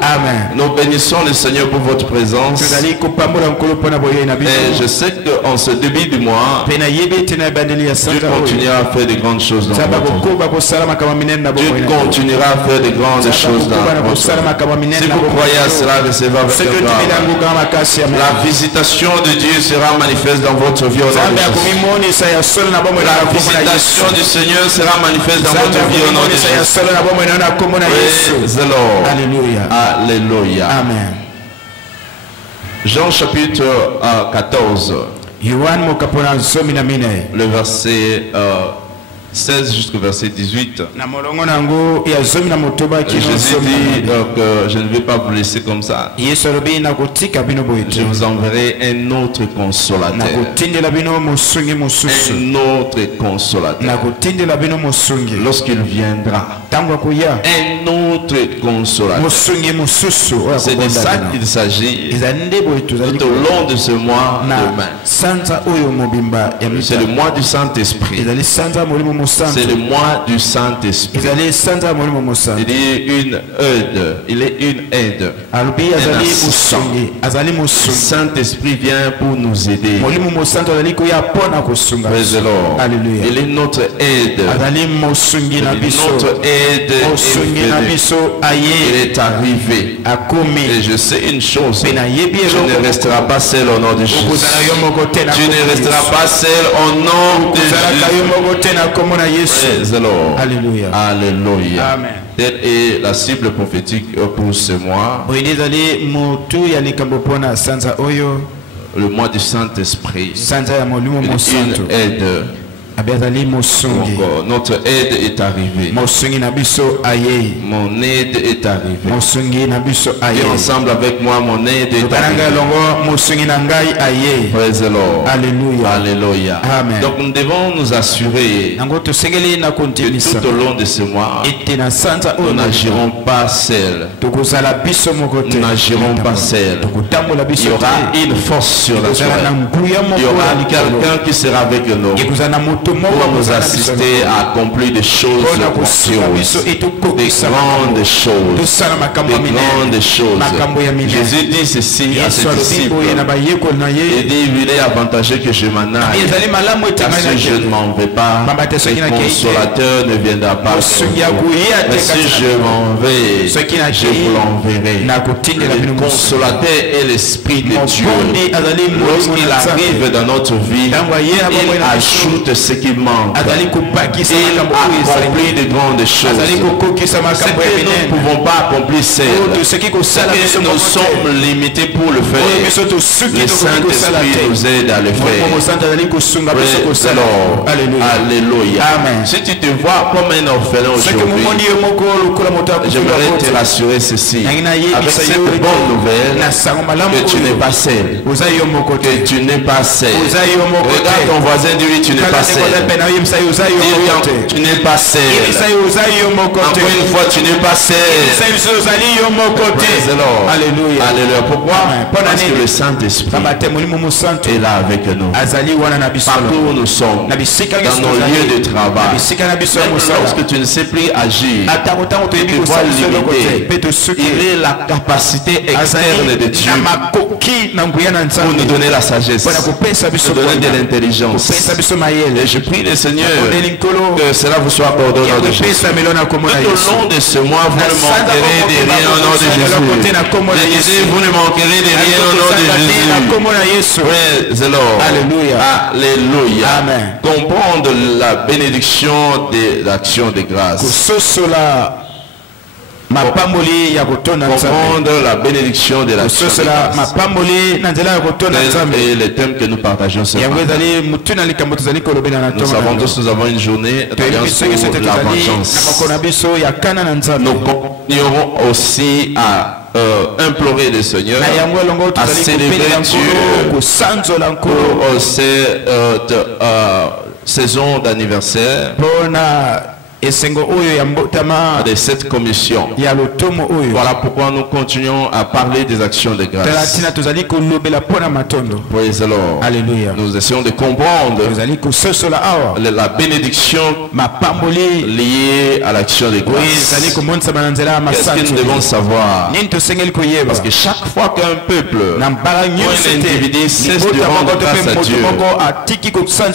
Amen. Nous bénissons le Seigneur pour votre présence. Et je sais qu'en ce début du mois, Dieu continuera à faire de grandes choses dans votre vie. Dieu continuera à faire de grandes choses dans votre vie. Si vous croyez à cela, recevez avec grâce. La visitation de Dieu sera manifeste dans votre vie. La visitation du Seigneur sera manifeste dans votre vie au nom de Jésus. Praise the Lord. Alléluia. Alléluia. Amen. Jean chapitre 14. Le verset 16 jusqu'au verset 18. Jésus dit que je ne vais pas vous laisser comme ça. Je vous enverrai un autre consolateur. Un autre consolateur. Lorsqu'il viendra. Un autre consolateur. C'est de ça qu'il s'agit tout au long de ce mois de mai. C'est le mois du Saint-Esprit. C'est le mois du Saint-Esprit. Il est une aide. Il est une aide. Le Saint-Esprit vient pour nous aider. Praise the Lord. Il est notre aide. Notre aide il est arrivé. Et je sais une chose. Tu ne resteras pas seul au nom de Jésus. Tu ne resteras pas seul au nom de Jésus. Praise the Lord. Alléluia. Alléluia. Amen. Telle est la cible prophétique pour ce mois. Le mois du Saint-Esprit. Une aide. Donc, notre aide est arrivée. Mon aide est arrivée. Et ensemble avec moi, mon aide est arrivée. Praise the Lord. Alléluia. Alléluia. Amen. Donc nous devons nous assurer que tout au long de ce mois, nous n'agirons pas seuls. Nous n'agirons pas seuls. Il y aura une force sur la terre. Il y aura quelqu'un qui sera avec nous pour nous assister à accomplir des choses grandioses, des grandes choses, des grandes choses. Jésus dit ceci à ses disciples. Il dit, il est avantageux que je m'en aille, car si je ne m'en vais pas, le consolateur ne viendra pas. Mais si je m'en vais, je vous l'enverrai. Le consolateur est l'Esprit de Dieu. Lorsqu'il arrive dans notre vie, il ajoute ce qui manque. Il accomplit de grandes choses. Ce que nous ne pouvons pas accomplir seuls, nous sommes limités pour le faire. Le Saint-Esprit nous aide à le faire. Alléluia. Si tu te vois comme un orphelin aujourd'hui, j'aimerais te rassurer ceci. Avec cette bonne nouvelle, que tu n'es pas seul. Que tu n'es pas seul. Regarde ton voisin, dis-lui, tu n'es pas seul. Tu n'es pas seul. Encore une fois, tu n'es pas seul. Alléluia. Alléluia. Pourquoi? Parce que le Saint-Esprit est là avec nous. Partout où nous sommes, dans nos lieux de travail. Même lorsque tu ne sais plus agir, tu te vois limité. Il est la capacité externe de Dieu pour nous donner la sagesse, nous donner de l'intelligence. Et je prie le Seigneur que cela vous soit accordé au nom de Jésus. Tout au long de ce mois, vous ne manquerez de rien au nom de Jésus. Vous ne manquerez de rien au nom de Jésus. Praise the Lord. Alléluia. Amen. Comprendre la bénédiction de l'action de grâce. Comprendre la bénédiction de l'action de grâce. Et le thème que nous partageons ce matin. Nous savons tous nous avons une journée sur la vengeance. Nous continuerons aussi à implorer le Seigneur à célébrer Dieu pour cette saison d'anniversaire. de cette commission. Voilà pourquoi nous continuons à parler des actions de grâce. Praise the Lord. Alléluia. Nous essayons de comprendre la bénédiction liée à l'action de grâce. Qu'est-ce que nous devons savoir? Parce que chaque fois qu'un peuple ou un individu cesse de rendre grâce à Dieu,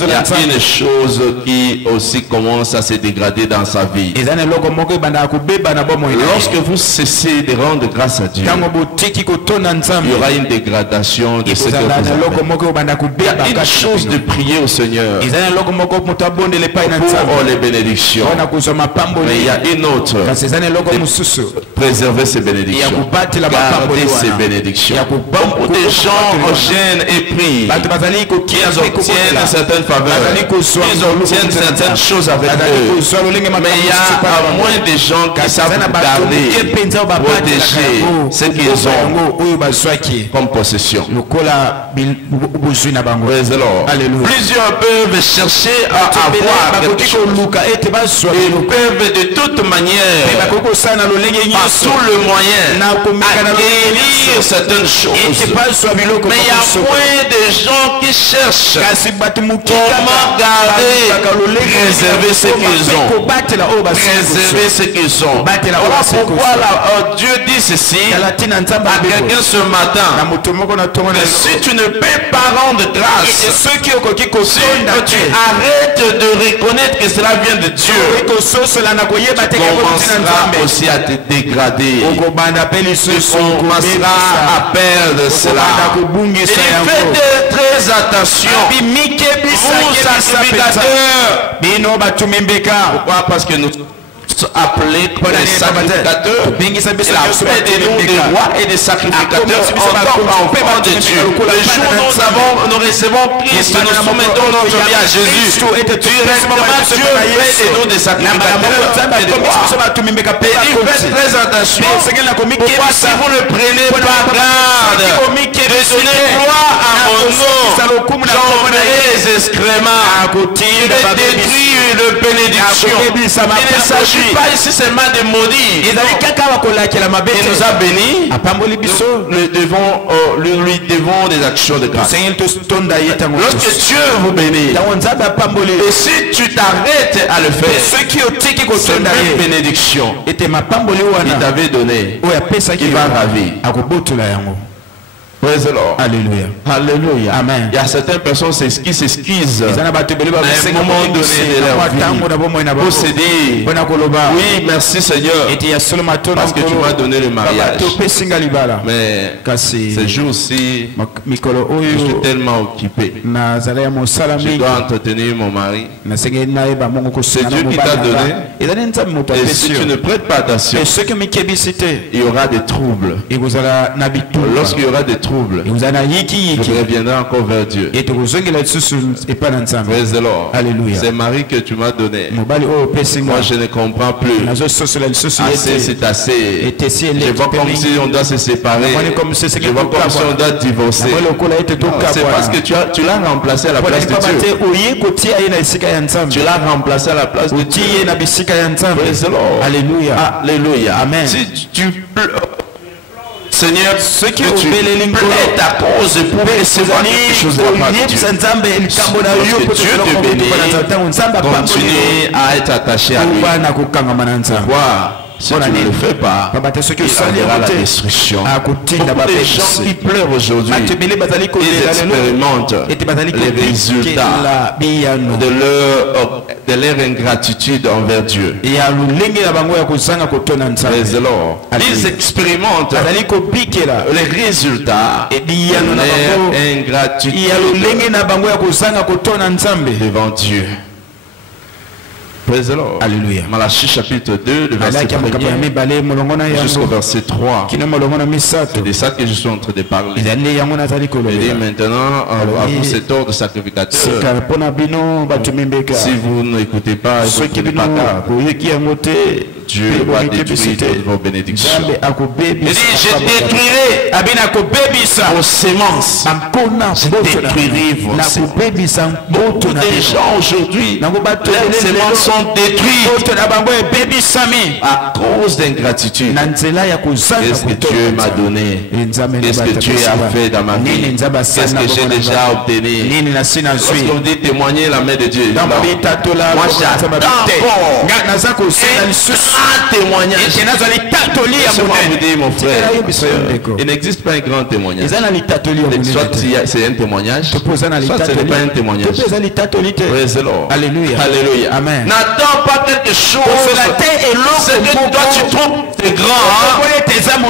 il y a une chose qui aussi commence à se dégrader dans sa vie. Lorsque vous cessez de rendre grâce à Dieu, il y aura une dégradation de ce que vous avez. Il y a une chose de prier au Seigneur pour les bénédictions. Mais il y a une autre de préserver ces bénédictions, garder ces bénédictions. Beaucoup de gens gênent et prient. Ils obtiennent certaines faveurs, ils obtiennent certaines choses avec eux. Mais il y a moins de gens qui savent garder, protéger ce qu'ils ont comme possession. Plusieurs peuvent chercher à avoir quelque chose. Ils peuvent de toute manière, par tout le moyen, acquérir certaines choses. Mais il y a moins de gens qui cherchent comment garder, préserver ce qu'ils ont. Préserver ce qu'ils ont. Voilà pourquoi Dieu dit ceci à quelqu'un ce matin. Que si tu ne peux pas rendre grâce, si tu arrêtes de reconnaître que cela vient de Dieu, tu commenceras aussi à te dégrader. Tu commenceras à perdre cela. Et faites très attention. Vous sacrificateurs. Pourquoi? Parce que nous appelés comme les sacrificateurs. Il a fait de nous des rois et des sacrificateurs en tant qu'enfants de Dieu. Le jour où nous recevons Christ, nous soumettons notre vie à Jésus. Directement, Dieu fait de nous des sacrificateurs et des rois. Et il fait très attention. Pourquoi si vous ne prenez pas garde de donner gloire à mon nom, j'enverrai les excréments. Je vais détruire le bénédiction. Il ne s'agit pas ici seulement de maudire. Il nous a bénis. Nous lui devons des actions de grâce. Lorsque Dieu vous bénit, et si tu t'arrêtes à le faire, cette même bénédiction il t'avait donné, il va ravir. Praise the Lord. Alléluia. Alléluia. Amen. Il y a certaines personnes qui s'excusent à un moment donné de leur vie pour se dire oui, merci Seigneur parce que tu m'as donné le mariage. Mais ces jours-ci, je suis tellement occupé. Je dois entretenir mon mari. C'est Dieu qui t'a donné. Et si tu ne prêtes pas attention, il y aura des troubles. Lorsqu'il y aura des troubles, je reviendrai encore vers Dieu. Praise the Lord. Alléluia. C'est Marie que tu m'as donné. Moi je ne comprends plus. Assez c'est assez. Je vois comme si on doit se séparer. Je vois comme si on doit divorcer. C'est parce que tu l'as remplacé à la place de Dieu. Tu l'as remplacé à la place de Dieu. Praise the Lord. Alléluia. Alléluia. Amen. Si tu Seigneur, ce qui plaît ta cause pour recevoir quelque chose de la part de Dieu. Lorsque Dieu te bénit, continue à être attaché à lui. Pourquoi? Si tu ne le fais pas, il enverra la destruction. Beaucoup de gens qui pleurent aujourd'hui, ils expérimentent les résultats de leur ingratitude envers Dieu. Praise the Lord. Ils expérimentent les résultats de leur ingratitude devant Dieu. Praise the Lord. Alléluia. Malachie chapitre 2, le verset 1 jusqu'au verset 3. C'est de ça que je suis en train de parler. Et maintenant, à vous cet ordre sacrificateur, si vous n'écoutez pas, vous ne prenez pas garde. Dieu va détruire toutes vos bénédictions. Il dit, je détruirai vos semences. Je détruirai vos semences. Beaucoup de gens aujourd'hui, leurs semences sont détruites à cause d'ingratitude. Qu'est-ce que Dieu m'a donné? Qu'est-ce que Dieu a fait dans ma vie? Qu'est-ce que j'ai déjà obtenu? Lorsque vous dites témoigner la main de Dieu, non. Moi j'attends encore un témoignage. Laissez-moi vous dire, mon frère, il n'existe pas un grand témoignage. Soit c'est un témoignage, soit ce n'est pas un témoignage. Alléluia. Alléluia. Amen. N'attends pas quelque chose. Ce que toi tu trouves c'est grand.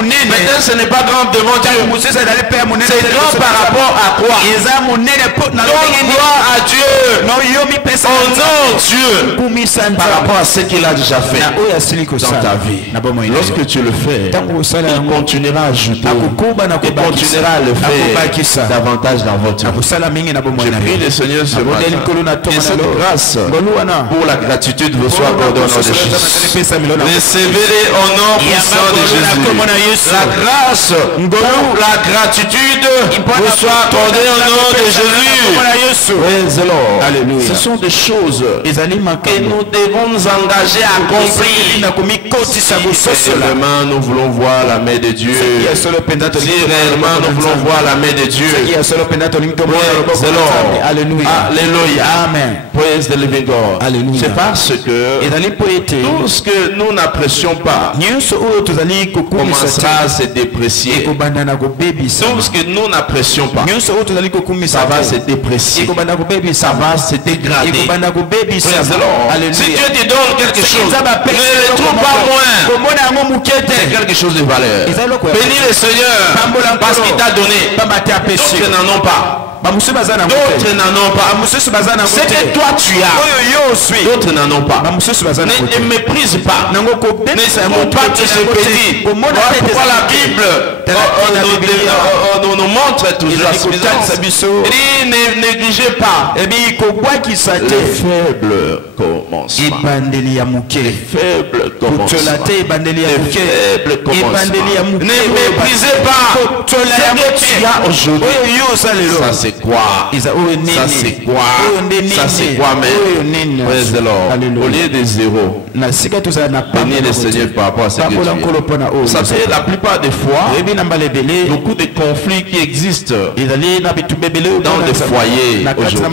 Maintenant ce n'est pas grand devant Dieu. C'est grand par rapport à quoi? Donc gloire à Dieu. Honore Dieu par rapport à ce qu'il a déjà fait dans ta vie. Lorsque tu le fais, il continuera à ajouter et continuera à le faire davantage dans votre vie. Je prie le Seigneur ce matin et cette grâce pour la gratitude vous soit accordée au nom de Jésus. Recevez-les au nom puissant de Jésus. La grâce pour la gratitude vous soit accordée au nom de Jésus. Alléluia. Ce sont des choses que nous devons nous engager à accomplir. Si réellement nous voulons voir la main de Dieu, si réellement nous voulons voir la main de Dieu, Alléluia. Amen. Praise the living God. C'est parce que tout ce que nous n'apprécions pas commencera à se déprécier. Tout ce que nous n'apprécions pas, ça va se déprécier. Ça va se dégrader. Si Dieu te donne quelque chose, ne le trouve pas moins. C'est quelque chose de valeur. Bénis le Seigneur parce qu'il t'a donné. D'autres n'en ont pas. D'autres n'en ont pas. C'est que toi tu as. D'autres n'en ont pas. Ne méprise pas. Ne faut pas te se pédir. Pourquoi la Bible nous montre toujours la suffisance. Il ne négligez pas les faibles commencements. Les faibles commencements. Ne méprisez pas ce que tu as aujourd'hui. Ça c'est quoi? Ça c'est quoi? Ça c'est quoi? Mais praise the Lord. Au lieu de zéro, bénis le Seigneur par rapport à ce que tu as. Vous savez, la plupart des fois, beaucoup de conflits qui existent dans des foyers aujourd'hui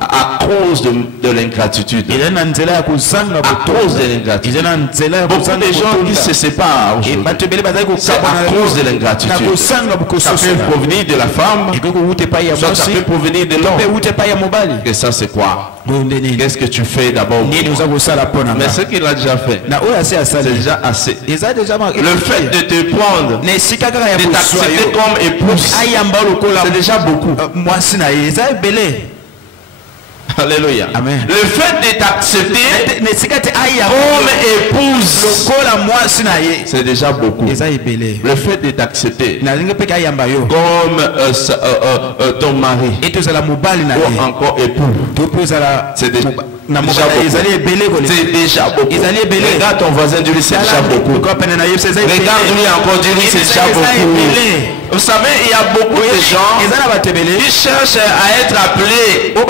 à cause de l'ingratitude. À cause de l'ingratitude. Beaucoup de gens qui se séparent aujourd'hui, c'est à cause de l'ingratitude. Ça peut provenir de la femme, soit ça peut provenir de l'homme. Et ça c'est quoi? Qu'est-ce que tu fais d'abord? Mais ce qu'il a déjà fait, c'est déjà assez. Le fait de te prendre, de t'accepter comme épouse, c'est déjà beaucoup. Alléluia. Amen. Le fait de t'accepter comme épouse, c'est déjà beaucoup. Le fait de t'accepter comme ton mari ou encore époux, c'est déjà beaucoup. C'est déjà beaucoup. Regarde ton voisin, dis-lui c'est déjà beaucoup. Regarde-lui encore, dis-lui c'est déjà beaucoup. Vous savez, il y a beaucoup de gens qui cherchent à être appelés ou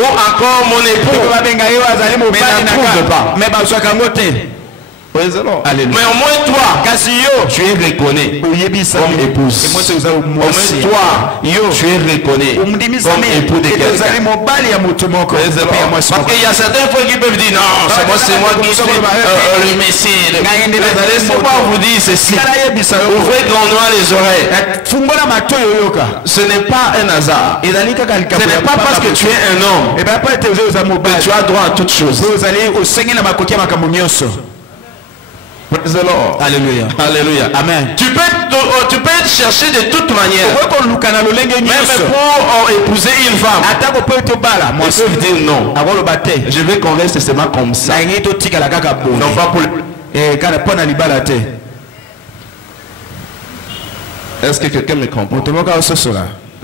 encore mon époux, mais n'en trouve pas. Mais au moins toi, tu es reconnu comme épouse. Au moins toi, tu es reconnu comme époux de quelqu'un. Parce qu'il y a certains fois qui peuvent dire non, c'est moi qui suis le Messie. Laissez-moi vous dire ceci. Ouvrez grandement les oreilles. Ce n'est pas un hasard. Ce n'est pas parce que tu es un homme que tu as droit à toutes choses. Praise the Lord. Alléluia. Alléluia. Amen. Tu peux chercher de toute manière. Même pour épouser une femme. Moi je peux dire non. Je veux qu'on reste seulement comme ça. Non pas pour Est-ce que quelqu'un me comprend?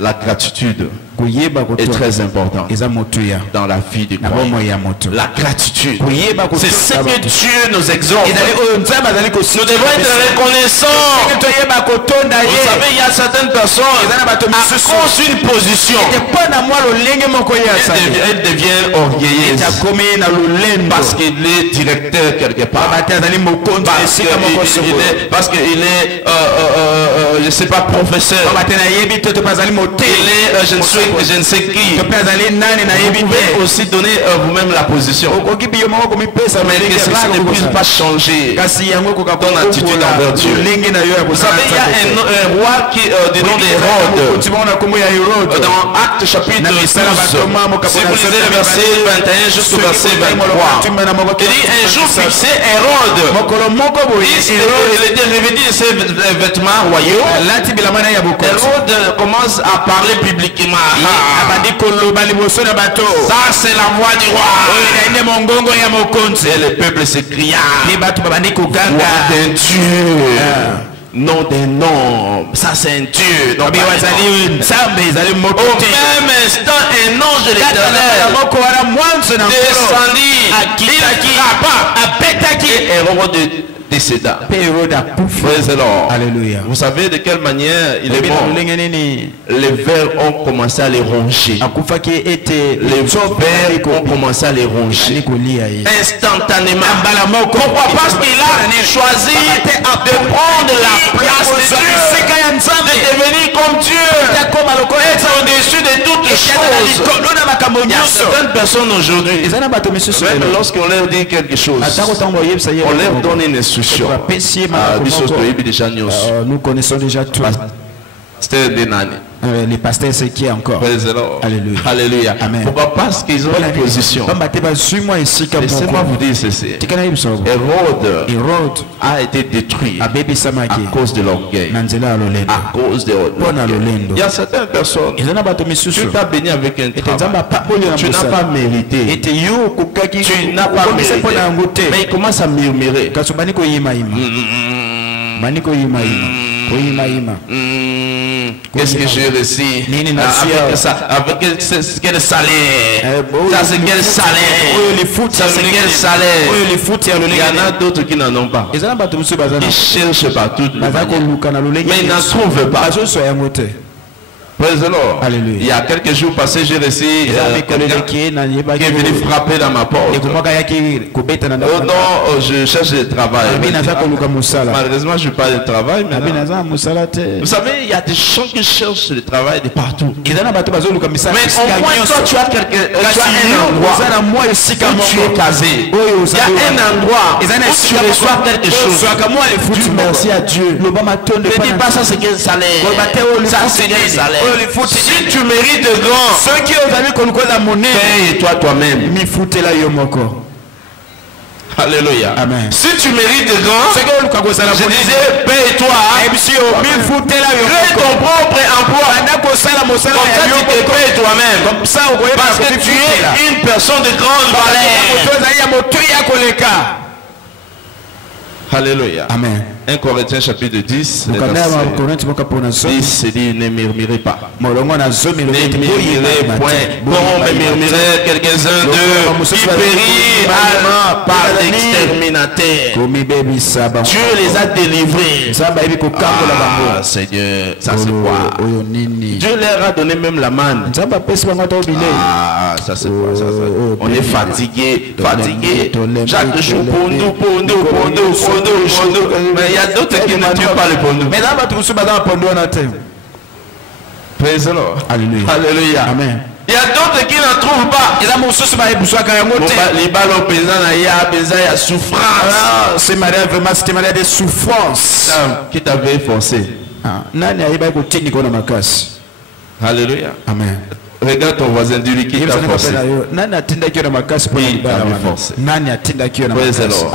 La gratitude est très important dans la vie du croyant. La gratitude. C'est ce que Dieu nous exhorte. Nous devons être reconnaissants. Vous savez, il y a certaines personnes, à cause d'une position, elles deviennent orgueilleuses parce qu'il est directeur quelque part, parce qu'il est je ne sais pas, professeur, il est je ne sais qui. Vous pouvez aussi donner vous-même la position, mais que cela ne puisse pas changer ton attitude envers Dieu. Vous savez, il y a un roi qui du nom d'Hérode dans Actes chapitre 12. Si vous lisez le verset 21 jusqu'au verset 23, il dit un jour fixé, Hérode, il était revêtu de ses vêtements royaux. Hérode commence à parler publiquement. Ça c'est la voix du roi. Et le peuple s'écria, voix d'un Dieu. Nom d'un nom, ça c'est un Dieu. Au même instant, un ange de l'Éternel descendit, il frappa, et Hérode décéda. Alléluia. Vous savez de quelle manière il est mort? Les vers ont commencé à les ronger. Les vers ont commencé à les ronger instantanément. Pourquoi? Parce qu'il a choisi de prendre la place de Dieu, de devenir comme Dieu, être au-dessus de toutes les choses. Il y a certaines personnes aujourd'hui, même lorsqu'on leur dit quelque chose, on leur donne une instruction. Nous connaissons déjà tout. Les pasteurs, c'est qui encore? Alléluia. Alléluia. Amen. Pourquoi? Parce qu'ils ont une position. Laissez-moi vous dire ceci. Hérode a été détruit à cause de l'orgueil, à cause de l'orgueil. Il y a certaines personnes, tu t'as béni avec un travail, tu n'as pas mérité. Tu n'as pas mérité. Mais il commence à murmurer. Qu'est-ce que j'ai reçu avec quel salaire? Ça c'est quel salaire? Ça c'est quel salaire? Il y en a d'autres qui n'en ont pas. Ils cherchent partout, mais ils n'en trouvent pas. Alléluia. Il y a quelques jours passés, j'ai reçu qui est venu frapper dans ma porte. Oh non, je cherche du travail. Malheureusement, je n'ai pas de travail. Vous savez, il y a des gens qui cherchent le travail de partout. Mais au moins, toi, tu as un endroit où tu es casé. Il y a un endroit où tu reçois quelque chose. Dis merci à Dieu. Ne dis pas ça, c'est quel salaire. Ça, c'est quel salaire. Si tu mérites de grand, paye-toi toi-même. Alléluia. Amen. Si tu mérites de grand, je disais paye-toi. Crée ton propre emploi. Comme ça tu te payes toi-même. Parce que tu es une personne de grande valeur. Alléluia. Amen. 1 Corinthiens chapitre 10, 10 c'est dit ne murmurez pas. Ne murmurez point. Bon, mais murmurez quelques-uns d'eux qui périrent par l'exterminateur. Dieu les a délivrés. Ah, Seigneur, ça c'est quoi? Dieu leur a donné même la manne. Ah, ça c'est quoi? On est fatigué. Chaque jour pour nous. Mais il y a d'autres qui ne tuent pas le pondou. Praise the Lord. Alléluia. Alléluia. Amen. Il y a d'autres qui n'en trouvent pas. Les balles au paysan, il y a souffrance. C'est malade, vraiment, c'était malade de souffrance. Qui t'avait forcé? Alléluia. Amen. Regarde ton voisin, dis-lui qui t'a forcé.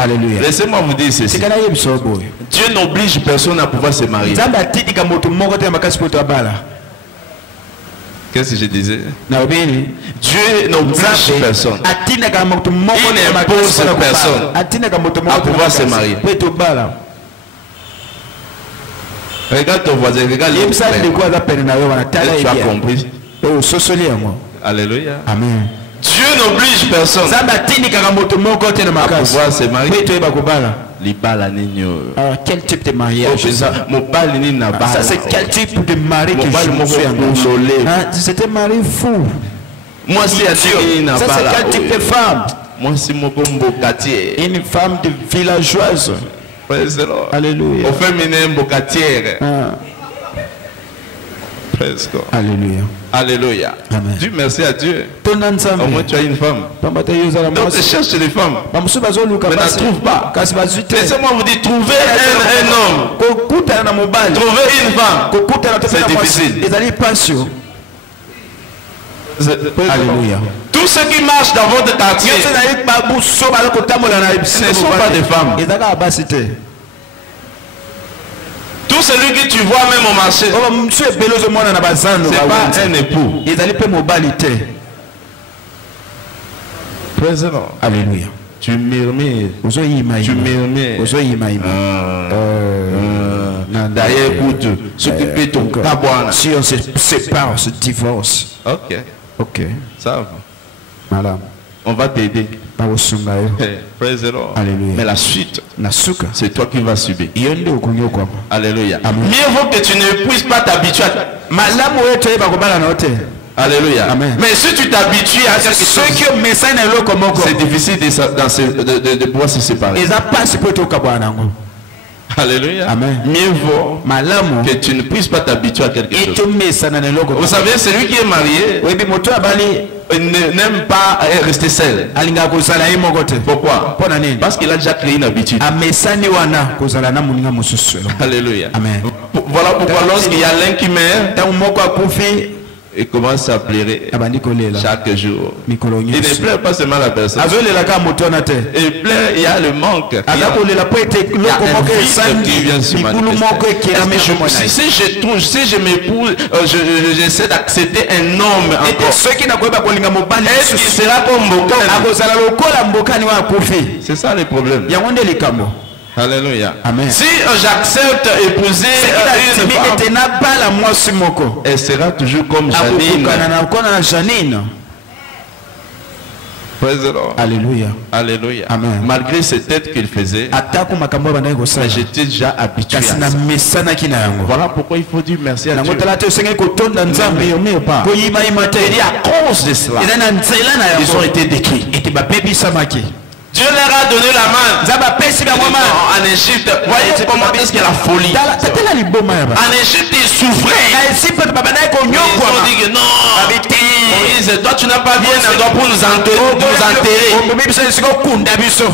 Alléluia. Laissez-moi vous dire ceci. Dieu n'oblige personne à pouvoir se marier. Qu'est-ce que je disais? Dieu n'oblige personne. Il n'impose personne à pouvoir se marier. Regarde ton voisin, regarde l'autre. Tu as compris? Alléluia. Amen. Dieu n'oblige personne à pouvoir se marier. Quel type de mariage? Ça c'est quel type de mari que je suis en c'était un mari fou. Moi c'est Dieu. Ça c'est quel type de femme? Moi c'est une femme de villageoise. Alléluia. Au féminin bocatière. Alléluia. Alléluia. Amen. Dis merci à Dieu. Au moins tu as une femme. Donc tu cherches des femmes. Mais ne trouve pas. Laissez-moi vous dire, trouver un homme, trouver une femme, c'est difficile. Alléluia. Tous ceux qui marchent dans votre quartier, ce ne sont pas des femmes. Tout celui que tu vois même au marché, c'est pas un époux. Alléluia. Tu murmures. Tu murmures. D'ailleurs, écoute, s'occuper de ton cabane. Si on se sépare, on se divorce. Ok. Ça va. Madame. On va t'aider. Praise the Lord. Alléluia. Mais la suite, c'est toi qui vas subir. Alléluia. Mieux vaut que tu ne puisses pas t'habituer à... Alléluia. Amen. Mais si tu t'habitues à quelque chose, c'est difficile de pouvoir se séparer. Alléluia. Amen. Mieux vaut que tu ne puisses pas t'habituer à quelque chose. Vous savez, celui qui est marié n'aime pas rester seul. Pourquoi? Parce qu'il a déjà créé une habitude. Alléluia. Amen. Voilà pourquoi lorsqu'il y a l'un qui meurt, il commence à pleurer chaque jour. Il ne pleure pas seulement la personne. Il pleure, il y a le manque. Il y a un vide qui vient se manifester. Si je m'épouse, j'essaie d'accepter un homme encore. Est-ce qu'il sera comme Mbokani? C'est ça le problème. Alléluia. Amen. Si j'accepte épouser une femme, elle sera toujours comme Janine. Alléluia. Alléluia. Amen. Malgré ces têtes qu'il faisait, j'étais déjà habitué à ça. Voilà pourquoi il faut dire merci à Dieu. Et à cause de cela, ils ont été détruits. Dieu leur a donné la main. En Égypte, voyez comment est-ce qu'il y a la folie. En Égypte, ils souffraient. Ils ont dit que non, Moïse, toi tu n'as pas bien un endroit pour nous enterrer.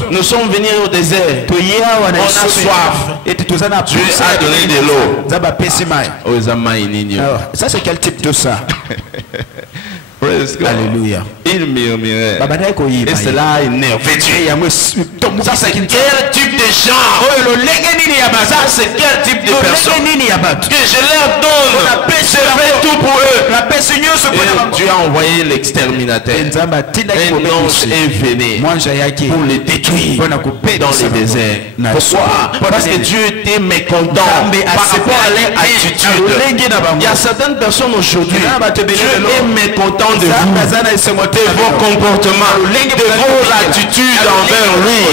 Nous sommes venus au désert. On a soif. Dieu a donné de l'eau. Ça c'est quel type de ça? Alléluia. Il murmurait. Et cela a énervé Dieu. Ça c'est quel type de gens? Ça c'est quel type de personnes que je leur donne? Je fais tout pour eux. Et Dieu a envoyé l'exterminateur. Un ange est venu pour les détruire dans les déserts. Pourquoi? Parce que Dieu était mécontent par rapport à leur attitude. Il y a certaines personnes aujourd'hui, Dieu est mécontent de vous, de vos comportements, de vos attitudes envers lui.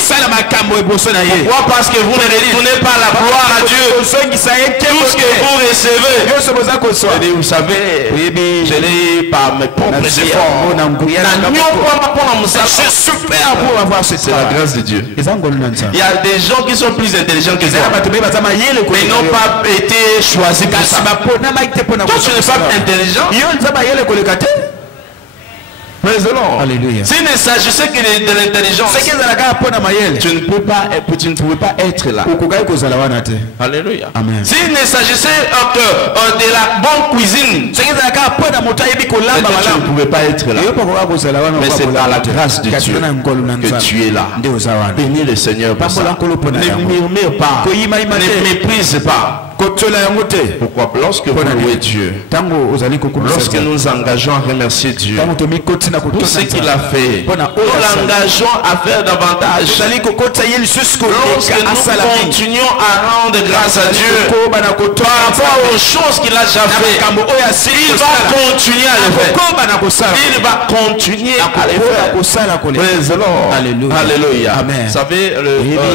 Pourquoi? Parce que vous ne retournez pas la gloire à Dieu. Tout ce que vous recevez, vous savez, je l'ai par mes propres efforts. C'est la grâce de Dieu. Il y a des gens qui sont plus intelligents que toi, mais n'ont pas été choisis pour ça. Toi tu n'es pas intelligent. Alléluia. S'il ne s'agissait que de l'intelligence, tu ne pouvais pas être là. Alléluia. Amen. S'il ne s'agissait que de la bonne cuisine, tu ne pouvais pas être là. Mais c'est par la grâce de Dieu que tu es là. Bénis le Seigneur pour ça. Ne murmure pas, ne méprise pas. Pourquoi? Lorsque vous louez Dieu, lorsque nous engageons à remercier Dieu pour ce qu'il a fait, nous l'engageons à faire davantage. Lorsque nous continuons à rendre grâce à Dieu par rapport aux choses qu'il a déjà fait, il va continuer à le faire. Il va continuer à le faire. Praise the Lord. Alléluia. Vous savez,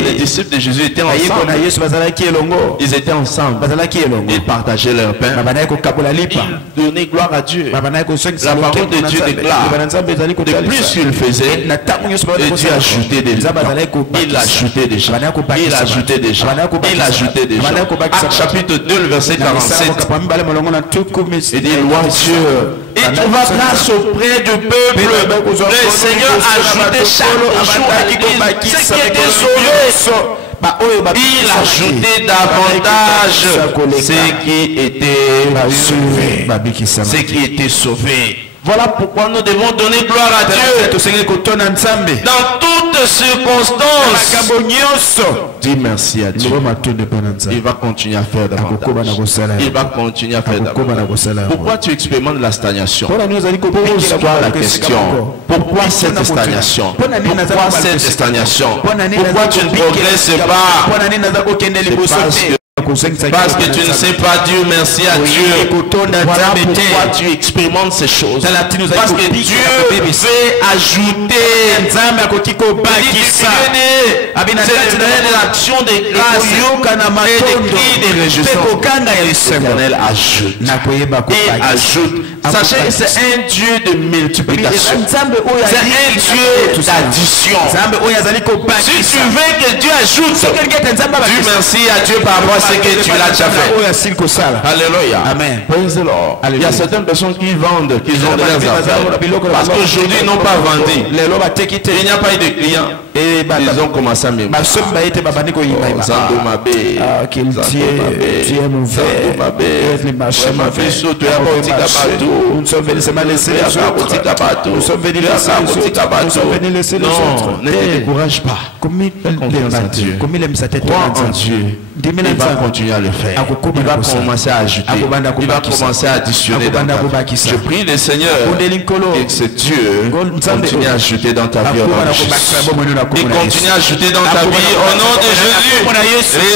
les disciples de Jésus étaient ensemble. Ils étaient ensemble. Ils partageaient leur pain. Ils donnaient gloire à Dieu. La parole de Dieu déclare. De plus qu'il faisait, et Dieu ajoutait des gens. Il ajoutait des gens. Il ajoutait des gens. Il ajoutait des gens. Actes chapitre 2, le verset 47. Il dit, loin Dieu. Il trouva grâce auprès du peuple. Le Seigneur ajoutait chaque jour à l'Église ce qui était sauvé. Il ajoutait davantage ce qui était sauvé. Ce qui était sauvé. Voilà pourquoi nous devons donner gloire à Dieu dans toutes circonstances. Dis merci à Dieu. Il va continuer à faire davantage. Il va continuer à faire davantage. Pourquoi tu expérimentes la stagnation? Pose-toi la question. Pourquoi cette stagnation? Pourquoi cette stagnation? Pourquoi tu ne progresses pas? Parce que tu ne sais pas Dieu, merci à Dieu. Voilà pourquoi tu expérimentes ces choses. Parce que Dieu veut ajouter c'est l'action de grâce et des cris de réjouissance. L'Éternel ajoute. Il ajoute. Sachez que c'est un Dieu de multiplication. C'est un Dieu d'addition. Si tu veux que Dieu ajoute, dis merci à Dieu par rapport à ce que tu l'as déjà fait. Alléluia. Amen. Praise the Lord. Il y a certaines personnes qui vendent, qui ont des affaires. Parce qu'aujourd'hui, ils n'ont pas vendu. Il n'y a pas eu de clients. Ils ont commencé à me voir. Non, ne te décourage pas. Confiance en Dieu. Crois en Dieu. Il va continuer à le faire. Il va commencer à ajouter. Il va commencer à additionner dans ta vie. Je prie le Seigneur que ce Dieu continue à ajouter dans ta vie au nom de Jésus. Il continue à ajouter dans ta vie au nom de Jésus.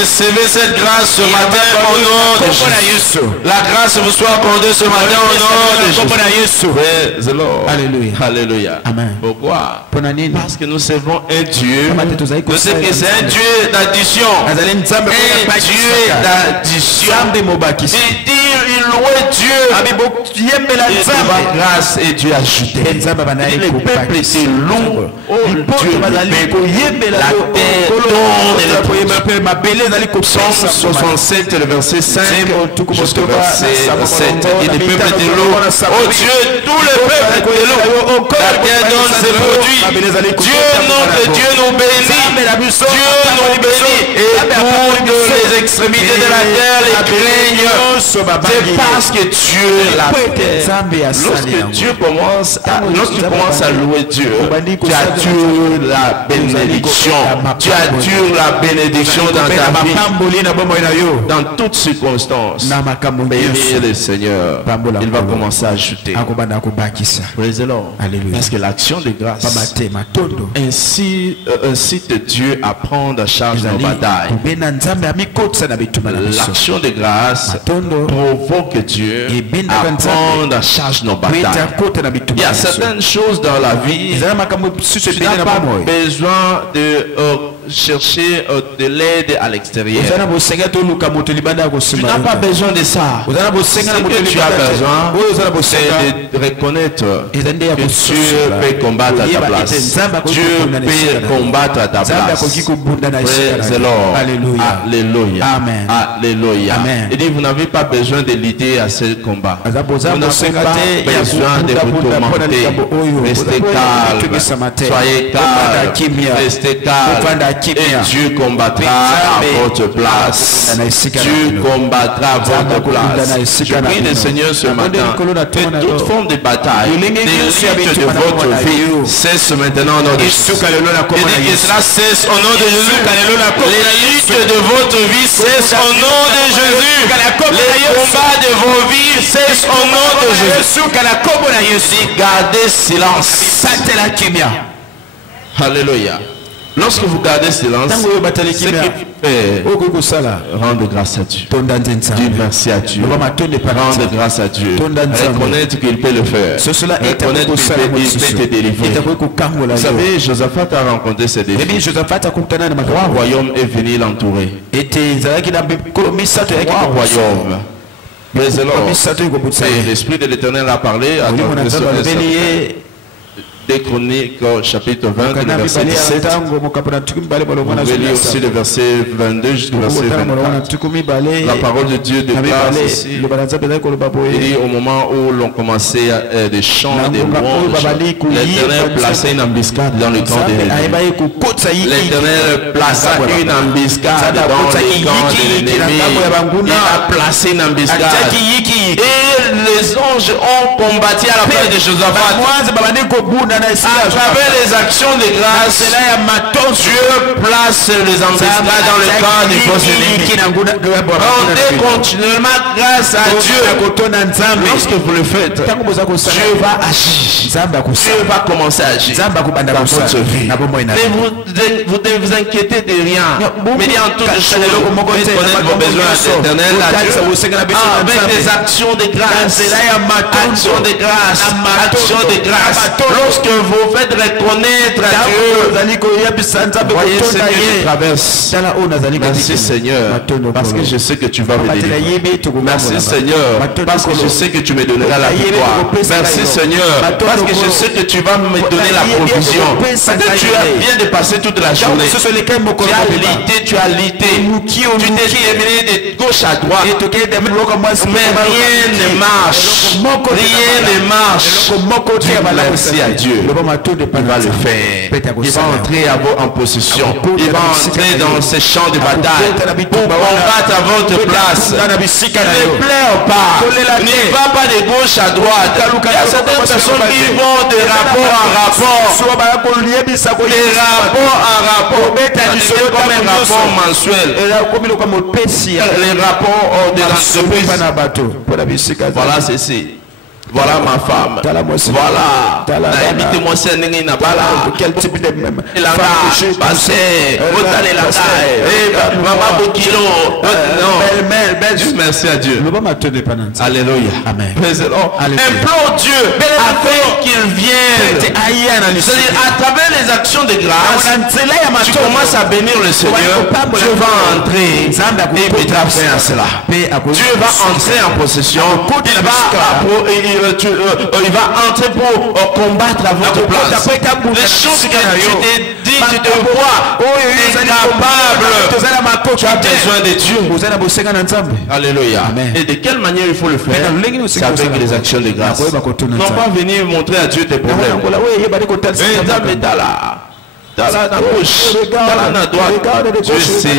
Recevez cette grâce ce matin au nom de Jésus. La grâce vous soit accordée ce matin au nom de Jésus. Praise the Lord. Alléluia. Alléluia. Amen. Pourquoi? Parce que nous servons un Dieu. Nous savons que c'est un Dieu d'addition. Dieu d'addition. Il louait Dieu. Il trouva grâce et Dieu ajoutait. Et le peuple était lourd. Oh Dieu, la terre tourne. Psaume 67, le verset 5 jusqu'au verset 7. Et le peuple était lourd. Oh Dieu, tout le peuple était lourd. La terre donne ses produits. Dieu, notre Dieu nous bénit. Dieu nous bénit. Et toutes les extrémités de la terre les craignent. C'est parce que Dieu l'a fait. Lorsque Dieu commence à louer Dieu, tu attires la bénédiction. Tu attires la bénédiction dans ta vie. Dans toutes circonstances, bénis le Seigneur. Il va commencer à ajouter. Praise the Lord. Parce que l'action de grâce incite Dieu à prendre en charge nos batailles. L'action de grâce provoque Dieu à prendre en charge nos batailles. Il y a certaines choses dans la vie, tu n'as pas besoin de chercher de l'aide à l'extérieur. Tu n'as pas besoin de ça. Ce que tu as besoin, c'est de reconnaître que Dieu peut combattre à ta place. Dieu peut combattre à ta place. Praise the Lord. Alléluia. Amen. Alléluia. Il dit, vous n'avez pas besoin de lutter à ce combat. Vous n'avez pas besoin de vous tourmenter. Restez calme. Soyez calme. Restez calme. Et Dieu combattra à votre place. Dieu combattra à votre place. Je prie le Seigneur ce matin que toute forme de bataille, des luttes de votre vie cesse maintenant au nom de Jésus. Et que cela cesse au nom de Jésus. Les luttes de votre vie cessent au nom de Jésus. Les combats de vos vies cessent au nom de Jésus. Gardez silence. Alléluia. Lorsque vous gardez silence, c'est que rendre grâce à Dieu. Dire merci à Dieu. Rendre grâce à Dieu. Reconnaître qu'il peut le faire. Reconnaître qu'il peut te délivrer. Vous savez, Josaphat a rencontré ses défis. 3 royaumes est venu l'entourer. 3 royaumes. Mais l'Esprit de l'Éternel a parlé à des Chroniques, chapitre 20, verset 17. Vous pouvez lire aussi le verset 22 jusqu'au verset 24. La parole de Dieu déclare ici. Il dit au moment où l'on commençait des chants, des louanges, l'Éternel plaçait une embuscade dans le camp de l'ennemi. L'Éternel plaça une embuscade dans le camp de l'ennemi. Il a placé une embuscade. Et les anges ont combattu à la place de Josaphat. À travers les actions de grâce, Dieu place les embuscades dans le camp des faux ennemis. Rendez continuellement grâce à Dieu. Lorsque vous le faites, Dieu va agir. Dieu va commencer à agir dans votre vie. Ne vous inquiétez de rien. Mais en toute chose, connaître vos besoins à l'éternel, avec des actions de grâce. Actions de grâce. Actions de grâce. Que vous faites reconnaître à Dieu, voyez ce que je traverse. Merci Seigneur, parce que je sais que tu vas me délivrer. Merci Seigneur, parce que je sais que tu me donneras la victoire. Merci Seigneur, parce que je sais que tu vas me donner la provision. Parce que tu as bien dépassé toute la journée. Tu as lutté, tu t'es démené de gauche à droite. Mais rien ne marche. Rien ne marche. Merci à Dieu. Il va le faire. Il va entrer en possession. Il va entrer dans ces champs de bataille pour combattre à votre place. Ne pleure pas. Ne va pas de gauche à droite. Il y a certaines personnes qui vont de rapport en rapport. De rapport en rapport. Comme un rapport mensuel. Les rapports de l'entreprise. Voilà ceci. Voilà ma femme. Voilà. Invitez-moi ça. Quel type de femme passé. Maman Bokilo. Non. Merci à Dieu. Alléluia. Amen. Implore Dieu afin qu'il vienne. C'est-à-dire à travers les actions de grâce, tu commences à bénir le Seigneur. Dieu va entrer et mettra fin à cela. Dieu va entrer en possession. Il va entrer pour combattre à votre place. Les choses que tu t'es dit, tu te vois, tu es capable. Tu as besoin de Dieu. Alléluia. Et de quelle manière il faut le faire? C'est avec les actions de grâce. Non pas venir montrer à Dieu tes problèmes. Dans la gauche, dans la droite, Dieu sait,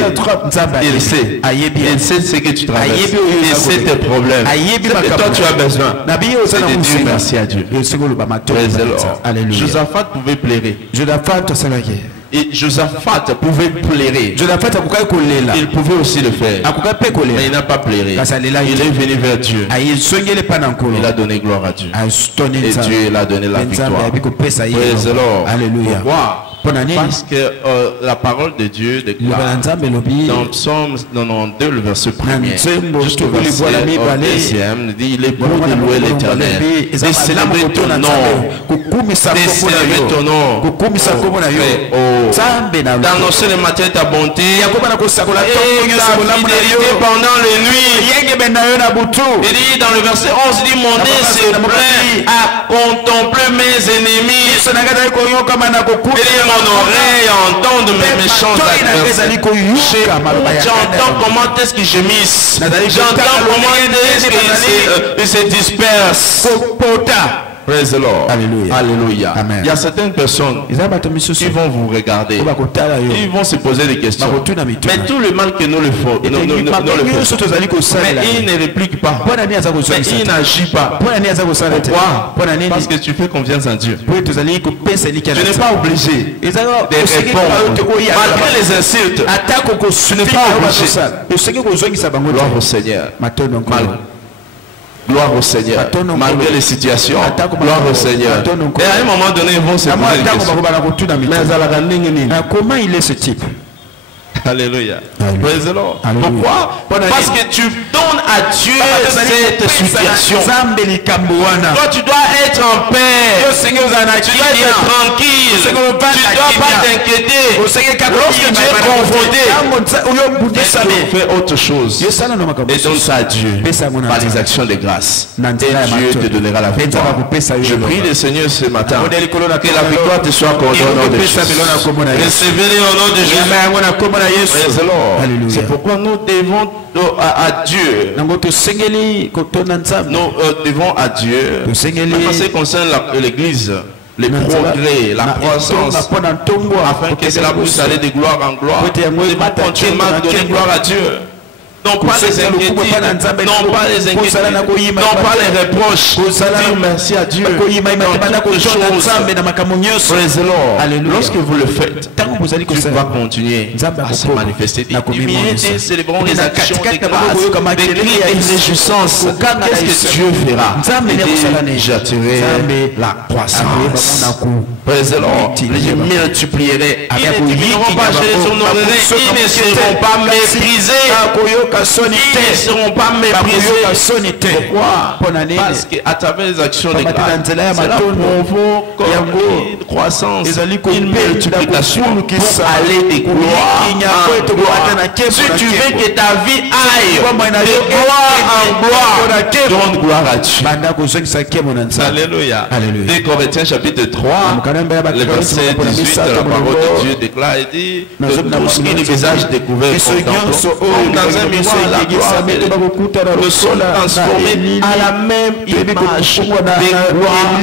il sait, il sait ce que tu traverses, il sait tes problèmes, et toi tu as besoin, c'est de dire merci à Dieu. Josaphat pouvait plairer. Et Josaphat pouvait plairer. Il pouvait aussi le faire. Mais il n'a pas plairé. Il est venu vers Dieu. Il a donné gloire à Dieu. Et Dieu l'a donné la victoire. Praise the Lord. Alléluia. Parce que la parole de Dieu déclare dans Psaume 92, le verset 1er, jusqu'au verset 10e, dit il est bon de louer l'Éternel, de célébrer ton nom, de célébrer ton nom, d'annoncer le matin ta bonté et ta fidélité pendant les nuits. Il dit dans le verset 11, il dit mon nez se plaît à contempler mes ennemis. Il dit mon oreille entend mes méchants adversaires. J'entends comment est-ce qu'ils gémissent. J'entends comment est-ce qu'ils se dispersent. Praise the Lord. Alléluia. Alléluia. Amen. Il y a certaines personnes qui vont vous regarder. Ils vont se poser des questions. Mais tout le mal que nous le faisons, mais il ne réplique pas. Mais il n'agit pas. Pourquoi? Parce que tu fais confiance en Dieu. Tu n'es pas obligé de répondre. Malgré les insultes, tu n'es pas obligé. Gloire au Seigneur. Gloire au Seigneur. Malgré les situations, gloire au Seigneur. Et à un moment donné, ils vont se poser des questions. Mais comment il est ce type? Alléluia. Praise the Lord. Pourquoi? Parce que tu donnes à Dieu cette situation. Toi, tu dois être en paix. Tu dois être tranquille. Tu ne dois pas t'inquiéter. Lorsque tu es confronté, fais autre chose. Et donne ça à Dieu par les actions de grâce. Et Dieu te donnera la victoire. Je prie le Seigneur ce matin que la victoire te soit accordée au nom de Jésus. Recevez-le au nom de Jésus. C'est pourquoi nous devons à Dieu. Nous devons à Dieu. En ce qui concerne l'église, les progrès, la croissance, afin que cela puisse aller de gloire en gloire. Nous devons continuellement donner gloire à Dieu. Non pas les inquiétudes, non pas les inquiétudes, non pas les reproches. Dire merci à Dieu dans toutes choses. Praise the Lord. Lorsque vous le faites, Dieu va continuer à se manifester. D'humilité, célébrons les actions de grâce, des cris et des réjouissances. Qu'est-ce que Dieu fera? J'attirerai la croissance. Praise the Lord. Je multiplierai. Ils ne tireront pas chez les honorés. Ils ne seront pas méprisés. Ils ne seront pas méprisés. Pourquoi? Parce qu'à travers les actions de grâce, cela provoque une croissance, une multiplication pour aller de gloire en gloire. Si tu veux que ta vie aille de gloire en gloire, donne gloire à Dieu. Alléluia. 2 Corinthiens chapitre 3, le verset 18, la parole de Dieu déclare et dit que tous qui le visage découvert contemplent dans un miroir la gloire de Dieu, nous sommes transformés à la même image de gloire en gloire.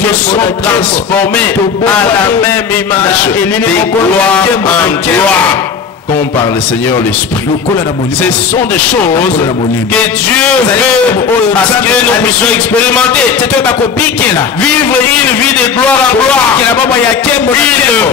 Nous sommes transformés à la même image de gloire en gloire. Quand on parle du Seigneur l'Esprit, ce sont des choses que Dieu veut à ce que nous puissions expérimenter. Vivre une vie de gloire en gloire. Une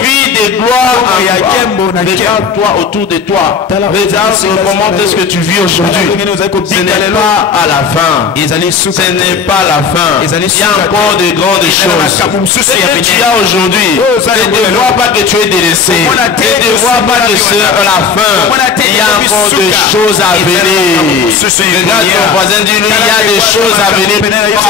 vie de gloire en gloire. Regarde-toi autour de toi. Regarde comment est-ce que tu vis aujourd'hui. Ce n'est pas à la fin. Ce n'est pas la fin. Il y a encore de grandes choses. Ce que tu as aujourd'hui, ne vois pas que tu es délaissé. Ne vois pas que c'est la fin. Il y a encore des choses à venir. Regarde ton voisin, dis-lui, il y a des choses à venir pour toi.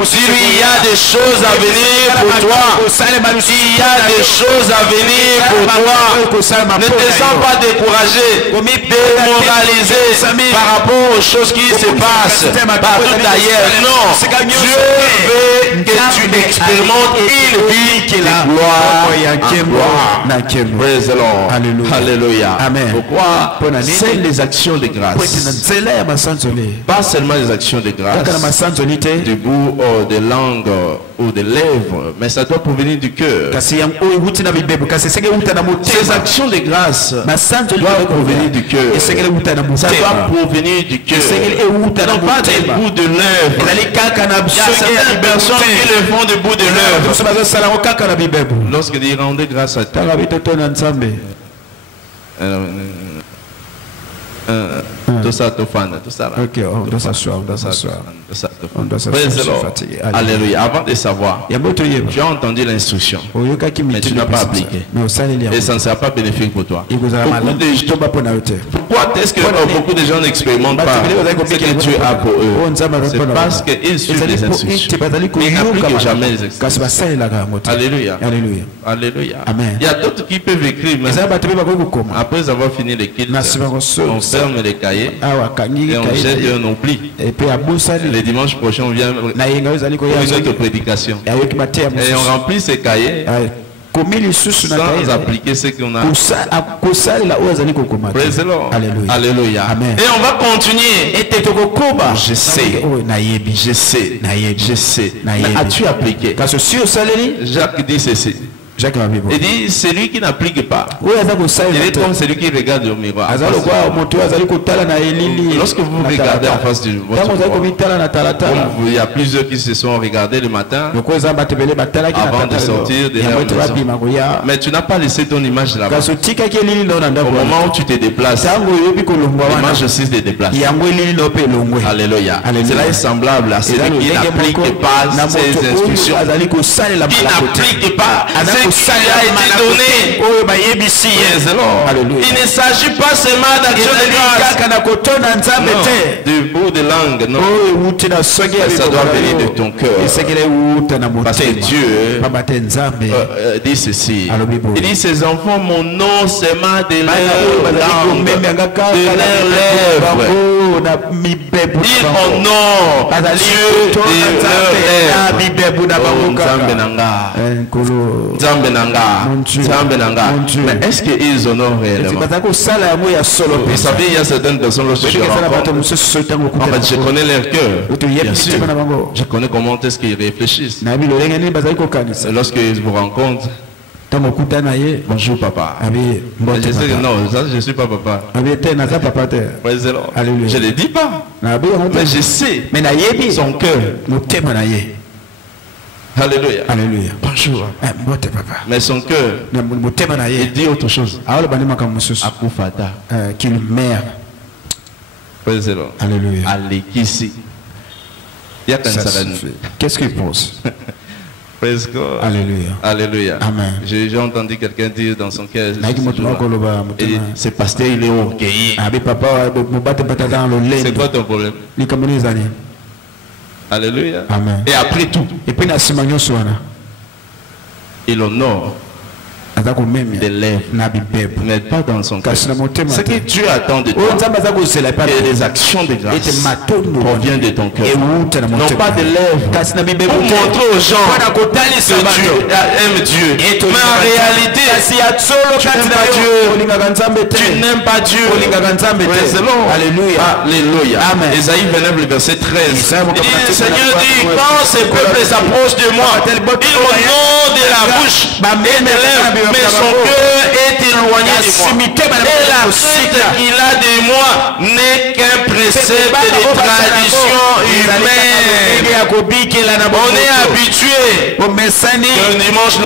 Dis-lui, il y a des choses à venir pour toi. Il y a des choses à venir pour toi. Ne te sens pas découragé, démoralisé par rapport aux choses qui se passent partout ailleurs. Non, Dieu veut que tu expérimentes une vie qui est la gloire. Praise the Lord. Alléluia. Pourquoi? C'est les actions de grâce. Pas seulement les actions de grâce du bout des langues ou des lèvres, mais ça doit provenir du cœur. Ces actions de grâce doivent provenir du cœur. Ça doit provenir du cœur. Non pas des bouts de lèvres. Il y a certaines personnes qui le font des bouts de lèvres. Lorsque ils rendent grâce à Dieu, tout ça, tout fan, tout ça. Ok, on doit s'asseoir, on doit s'asseoir. Alléluia. Avant de savoir, tu as entendu l'instruction, mais tu n'as pas appliqué. Et ça ne sera pas bénéfique pour toi. Pourquoi est-ce que beaucoup de gens n'expérimentent pas ce que Dieu a pour eux? C'est parce qu'ils suivent les instructions. Ils n'appliquent jamais les instructions. Alléluia. Alléluia. Il y a d'autres qui peuvent écrire, mais après avoir fini les kilts, on ferme les cahiers et on jette et on oublie. Les dimanches prochains, on vient pour une autre prédication. Et on remplit ces cahiers. sans appliquer ce qu'on a. Praise the Lord. Alléluia. Alléluia. Amen. Et on va continuer. Je sais. Je sais. Je sais. Mais as-tu appliqué? Jacques dit ceci. Il dit, celui qui n'applique pas, il est comme celui qui regarde au miroir. Lorsque vous regardez en face de votre miroir, il y a plusieurs qui se sont regardés le matin avant de sortir de leur maison. Mais tu n'as pas laissé ton image là-bas. Au moment où tu te déplaces, l'image aussi se déplace. Alléluia. Cela est semblable à celui qui n'applique pas ces instructions, qui n'applique pas ça a été donné. Il ne s'agit pas seulement d'action de grâce. Du bout de langue, non. Ça doit venir de ton cœur. Parce que Dieu dit ceci. Il dit, ces enfants, mon nom seulement de leurs lèvres. Dis mon nom, Dieu de leurs lèvres. Mais est-ce qu'ils honorent réellement? Vous savez, il y a certaines personnes lorsque je rencontre, en fait, je connais leur cœur. Bien sûr, je connais comment est-ce qu'ils réfléchissent. Lorsque je vous rencontre, bonjour papa. Je sais que non, ça, je ne suis pas papa. Je ne le dis pas. Mais je sais son cœur. Alléluia. Alléluia. Bonjour. Mais son cœur, il dit autre chose. Akufata. Qu'il meurt. Alléluia. Alekisi. Qu'est-ce qu'il pense? Praise God. Alléluia. Alléluia. Amen. J'ai entendu quelqu'un dire dans son cœur, ce pasteur il est orgueilleux. C'est quoi ton problème? Alléluia. Amen. Et après tout, il honore des lèvres, mais pas dans son cœur. Ce que Dieu attend de toi, et des actions de grâce proviennent de ton cœur, non pas des lèvres, pour montrer aux gens que Dieu aime Dieu. Mais en réalité, tu n'aimes pas Dieu. Alléluia. Alléluia. Ésaïe 29, le verset 13. Il dit, le Seigneur dit, quand ce peuple s'approche de moi, il m'honore de la bouche et mes lèvres, mais son cœur est éloigné de moi. Et la crainte qu'il a de moi n'est qu'un précepte de tradition humaine. On est habitué le dimanche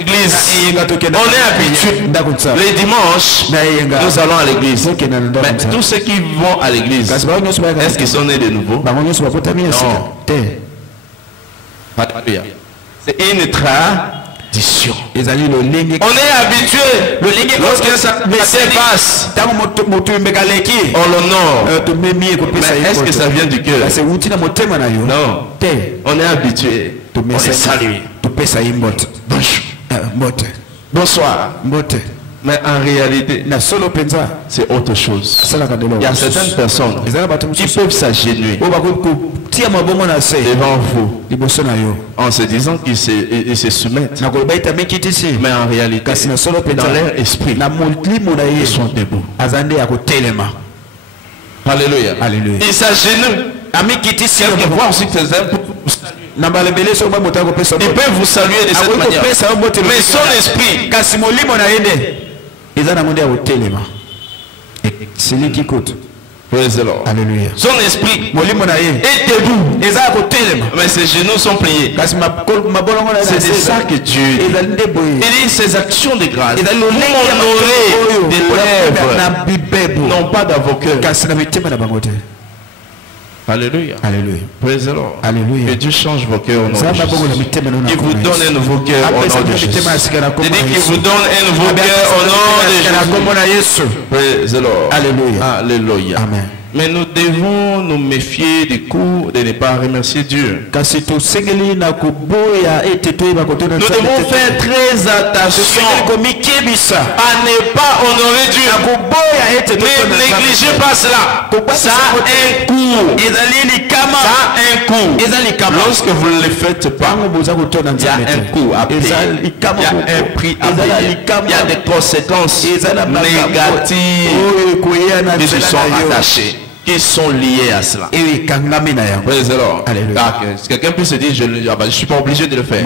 l'église. On est habitué. Les dimanches, nous allons à l'église. Mais tous ceux qui vont à l'église, est-ce qu'ils sont nés de nouveau? Non. C'est une tradition. On est habitué. Lorsqu'un sacrifice passe, on l'honore. Mais est-ce que ça vient du cœur? Non. On est habitué. On est salué. Bonsoir. Mais en réalité, c'est autre chose. Il y a certaines personnes qui peuvent s'agenouiller devant vous en se disant qu'ils se soumettent. Mais en réalité, dans leur esprit, ils sont debout. Alléluia. Ils s'agenouillent. Quelquefois aussi, il peut vous saluer de cette manière. Mais son esprit, celui qui écoute. Praise the Lord. Alléluia. Son esprit est debout. Mais ses genoux sont pliés. C'est de ça que Dieu dit. Il dit ses actions de grâce. Vous m'honorez des lèvres, non pas dans vos cœurs. Alléluia. Alléluia. Praise the Lord. Alléluia. Que Dieu change vos cœurs au nom de Jésus. Il vous donne un nouveau cœur au nom de Jésus. Il dit qu'il vous donne un nouveau cœur au nom de Jésus. Praise the Lord. Alléluia. Alléluia. Amen. Mais nous devons nous méfier du coup de ne pas remercier Dieu. Nous devons faire très attention à ne pas honorer Dieu. Ne négligez pas cela. Ça a un coût. Ça a un coût. Lorsque vous ne le faites pas, il y a un coût à payer. Il y a un prix à payer. Il y a des conséquences négatives qui se sont attachées, qui sont liées à cela. Quelqu'un peut se dire, je ne suis pas obligé de le faire.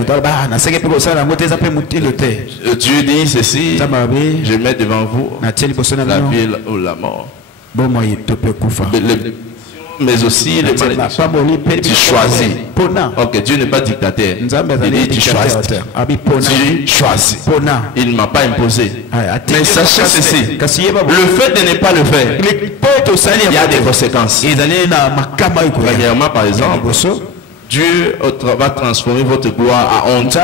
Dieu dit ceci, je mets devant vous la vie ou la mort. Mais aussi les malédictions. Tu choisis. Ok, Dieu n'est pas dictateur. Il dit tu choisis. Tu choisis. Il ne m'a pas imposé. Mais sachez ceci. Le fait de ne pas le faire, il y a des conséquences. Premièrement, par exemple, Dieu va transformer votre gloire à honte.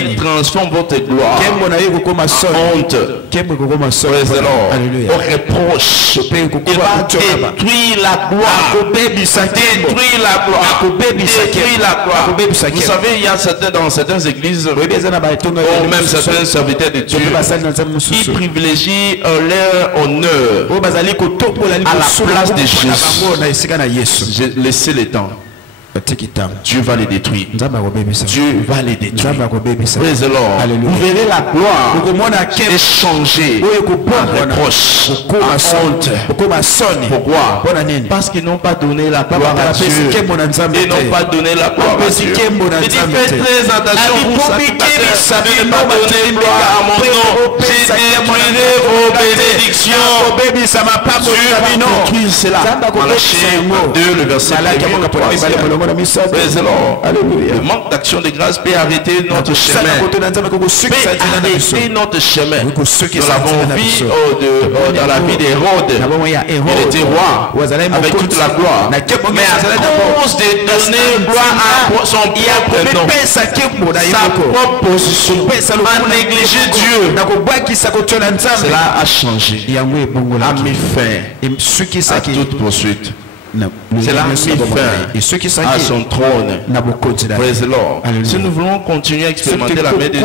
Il transforme votre gloire en honte. Au reproche. Il va détruire la gloire. Détruire la gloire. Détruire la gloire. Vous savez, il y a dans certaines églises, ou même certains serviteurs de Dieu, ils privilégient leur honneur à la place de Jésus. Laissez le temps. Dieu va les détruire. Dieu va les détruire. Praise the Lord. Vous verrez la gloire échanger en reproche, en honte. Pourquoi? Parce qu'ils n'ont pas donné la gloire à Dieu. Ils n'ont pas donné la gloire à Dieu. Il dit faites très attention, vous sacrificateurs, de ne pas donner gloire à mon nom. J'ai détruirai vos bénédictions. Dieu va détruire cela. Malachie 2, le verset 1. Le manque d'action de grâce peut arrêter notre chemin. Notre chemin. Nous l'avons vu dans la vie d'Hérode. Il était roi avec toute la gloire. Mais à cause de donner gloire à son propre nom, sa propre position, a négligé Dieu, cela a changé, a mis fin à toute poursuite. Cela a mis fin à son trône. Praise the Lord. Si nous voulons continuer à expérimenter la main de Dieu,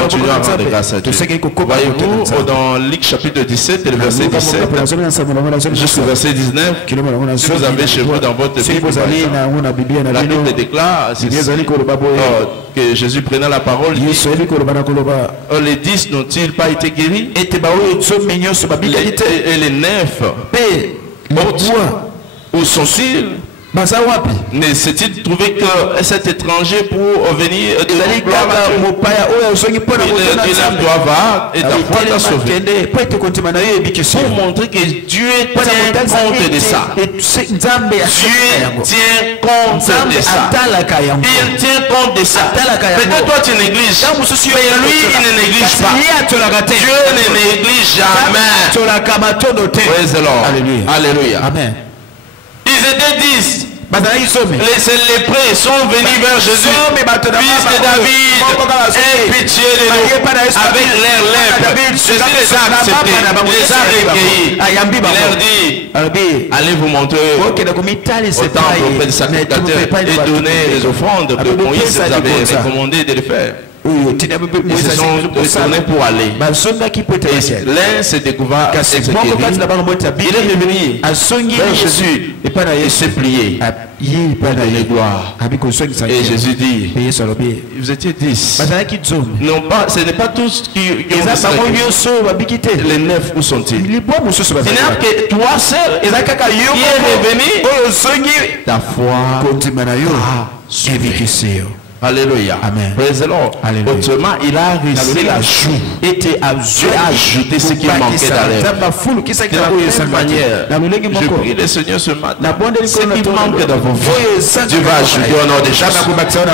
continuons à rendre grâce à Dieu. Voyez-vous dans Luc chapitre 17 et le verset 17 jusqu'au verset 19, si vous avez chez vous dans votre Bible, la Bible déclare que Jésus prenait la parole, les 10 n'ont-ils pas été guéris? Et les 9 où sont-ils? Ne s'est-il trouvé que cet étranger pour venir de la gloire à Dieu? Il doit et ta foi t'a sauvé. Pour montrer que Dieu tient compte de ça. Dieu tient compte de ça. Il tient compte de ça. Peut-être toi tu négliges, mais lui il ne néglige pas. Dieu ne néglige jamais. Praise the Lord. Alléluia. Amen. Ils étaient 10. Les lépreux sont venus vers Jésus, fils de David, aie pitié de nous. Avec leurs lèvres, Jésus les a acceptés, les a recueillis. Il leur dit, allez vous montrer au temple auprès des sacrificateurs et donner les offrandes que Moïse avait recommandé de le faire. Ils se sont tournés pour aller. L'un s'est découvert et s'est guéri. Il est revenu vers Jésus et il s'est plié. Pour donner gloire. Et Jésus dit, vous étiez 10. Non pas, ce n'est pas tous qui ont quitté. Les 9, où sont-ils? Il n'y a que toi seul qui est revenu. Ta foi a sauvé. Alléluia. Amen. Praise the Lord. Autrement, il a réussi l'ajout. Dieu a ajouté ce qui manquait dans l'air. De la même manière, je prie le Seigneur ce matin. Ce qui manque dans vos vies, Dieu va ajouter au nom de Jésus.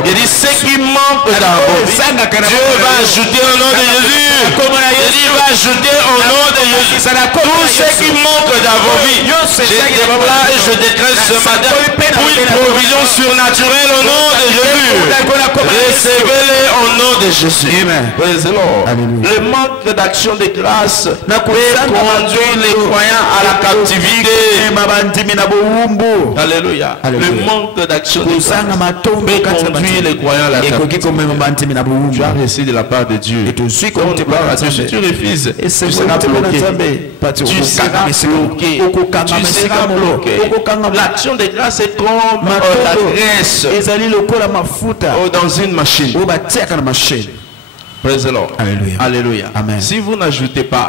Il dit ce qui manque dans vos vies, Dieu va ajouter au nom de Jésus. Il va ajouter au nom de Jésus. Tout ce qui manque dans vos vies, je déclare et je décrète ce matin pour une provision surnaturelle au nom de Jésus. Recevez-les au nom de Jésus. Amen. Praise the Lord. Alléluia. Le manque d'action de grâce peut conduire les croyants à la captivité. Alléluia. Le manque d'action de grâce peut conduire les croyants à la captivité. Tu as reçu de la part de Dieu. Si tu refuses, tu seras bloqué. Tu seras bloqué. L'action de grâce est comme la graisse dans une machine. Praise the Lord. Alléluia. Alléluia. Amen. Si vous n'ajoutez pas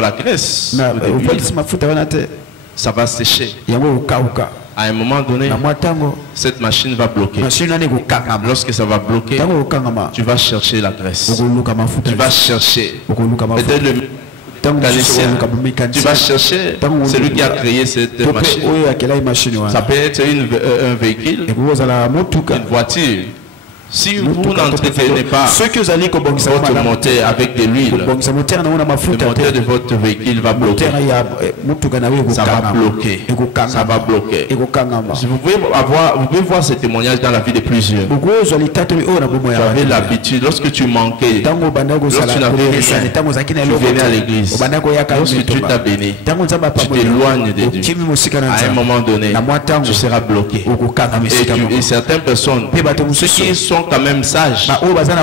la graisse, ça va sécher. À un moment donné, cette machine va bloquer. Lorsque ça va bloquer, tu vas chercher la graisse. Tu vas chercher. Peut-être le mécanicien. Tu vas chercher celui qui a créé cette machine. Ça peut être un véhicule, une voiture. Si vous n'entretenez pas votre moteur avec de l'huile, le moteur de votre véhicule va bloquer. Ça va bloquer. Ça va bloquer. Vous pouvez voir ce témoignage dans la vie de plusieurs. Tu avais l'habitude, lorsque tu manquais, lorsque tu n'avais rien, tu venais à l'église. Lorsque tu t'as béni, tu t'éloignes de Dieu. À un moment donné, tu seras bloqué. Et certaines personnes, ceux qui sont quand même sages, ils reviennent.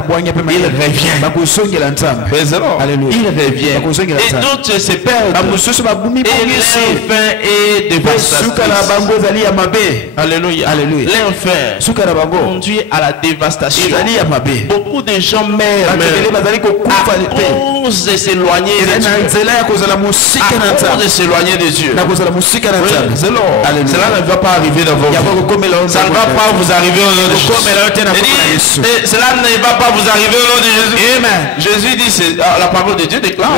Ils reviennent. Et d'autres se perdent. Et l'enfer est dévastateur. Alléluia. L'enfer conduit à la dévastation. Beaucoup de gens meurent à cause de s'éloigner de Dieu. À cause de s'éloigner de Dieu. Cela ne va pas arriver dans vos vies. Ça ne va pas vous arriver au nom de Jésus. Cela ne va pas vous arriver au nom de Jésus. Amen. Jésus dit, c'est la parole de Dieu déclare.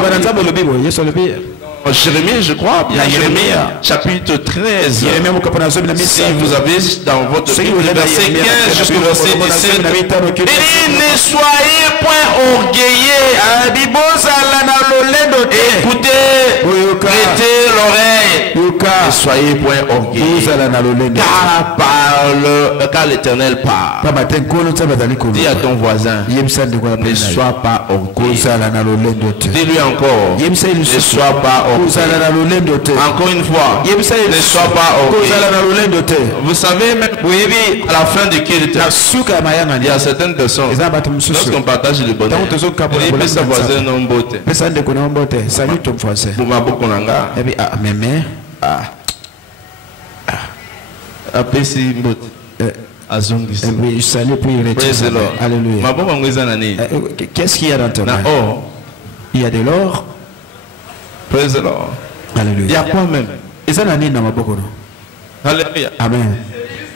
Jérémie, je crois, bien Jérémie, chapitre 13. Si vous avez dans votre Bible, verset 15 jusqu'au verset 17, il dit, ne soyez point orgueilleux. Écoutez, prêtez l'oreille. Ne soyez point orgueilleux. Car l'Éternel parle. Dis à ton voisin, ne sois pas orgueilleux. Dis-lui encore, ne sois pas orgueilleux. Encore une fois, ne sois pas orgueilleux. Vous savez, même à la fin du culte, il y a certaines personnes, lorsqu'on partage le bonheur, il peut sa voisin non beauté. Pour ma beaucoup nanga. Après si beauté. Qu'est-ce qu'il y a dans ton main? Il y a de l'or. Praise the Lord. Alléluia. Il y a quoi même? Alléluia. Amen.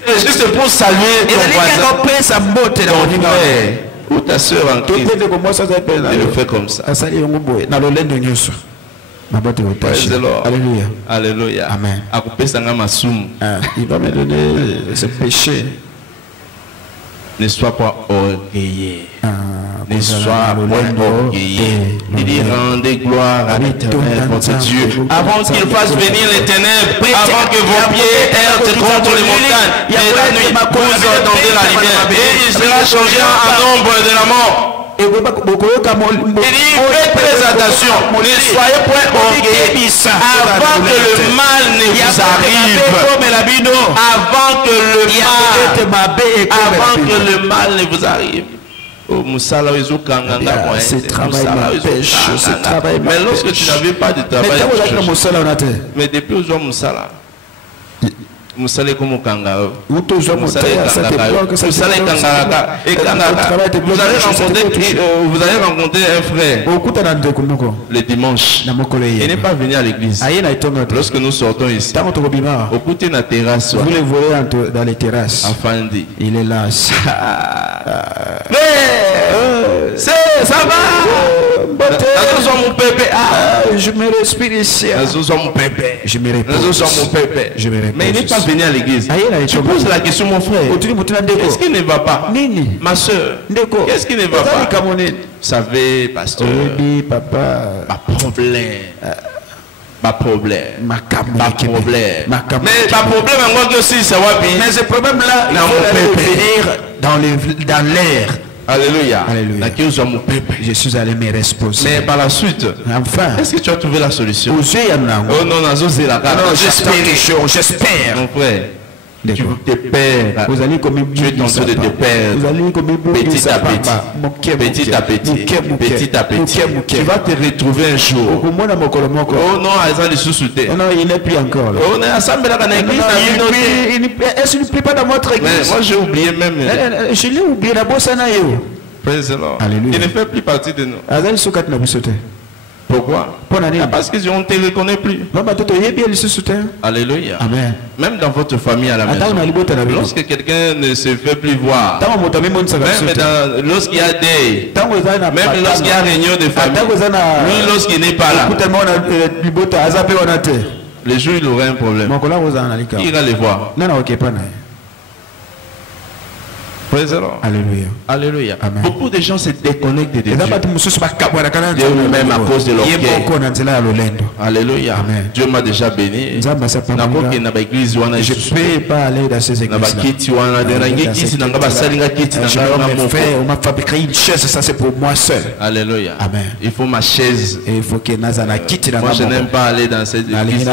Juste pour saluer ton voisin, ton frère ou ta soeur en Christ. Il le fait comme ça. Praise the Lord. Alléluia. Alléluia. Amen. Il va me donner ce péché. Ne sois pas orgueilleux. Ne sois point orgueilleux. Il dit rendez gloire à l'Éternel votre Dieu. Avant qu'il fasse venir les ténèbres, avant que vos pieds heurtent contre les montagnes, et la nuit, vous entendez la lumière. Et il sera changé en ombre de la mort. Il dit faites très attention, ne soyez point orgueilleux avant que le mal ne vous arrive. Avant que le mal ne vous arrive. Ce travail m'empêche. Mais lorsque tu n'avais pas de travail, mais depuis aujourd'hui, Moussala. Musale comme Kanga. Vous allez rencontrer un frère le dimanche. Il n'est pas venu à l'église. Lorsque nous sortons ici, au côté de la terrasse, vous le voyez dans les terrasses. Il est là. Ça va. Je me respire ici. Je me repose. Mais il n'est pas venu à l'église. Tu poses la question, mon frère. Qu'est-ce qui ne va pas? Ma soeur, qu'est-ce qui ne va pas? Vous savez, pasteur, pas problème. Pas problème. Pas problème. Mais pas problème, moi aussi, ça va bien. Mais ce problème-là, il faut venir dans l'air. Alléluia. Alléluia. Je suis allé me reposer. Mais par la suite, enfin, est-ce que tu as trouvé la solution? Oh non, j'espère. Mon frère, tu te perds. Vous allez comme tu es en train de te perdre. Petit à petit. Petit à petit. Petit à petit. Tu vas te retrouver un jour. Oh non, il n'est plus encore là. Oh non, est-ce qu'il ne plaît pas dans votre église? Moi j'ai oublié même. Je l'ai oublié. Praise the Lord. Alléluia. Il ne fait plus partie de nous. Pourquoi? Parce qu'on ne te reconnaît plus. Alléluia. Amen. Même dans votre famille à la maison. Lorsque quelqu'un ne se fait plus voir. Même lorsqu'il y a des. Même lorsqu'il y a réunion de famille. Lui lorsqu'il n'est pas là. Les jours il aurait un problème. Il ira les voir. Alléluia. Alléluia. Amen. Beaucoup de gens se déconnectent de Dieu. Même à cause de l'orgueil. Alléluia. Amen. Dieu m'a déjà béni. Je ne peux pas aller dans ces églises. On m'a fabriqué une chaise, ça c'est pour moi seul. Alléluia. Amen. Il faut ma chaise. Et il faut que Nazana quitte la Moi je n'aime pas aller dans cette église.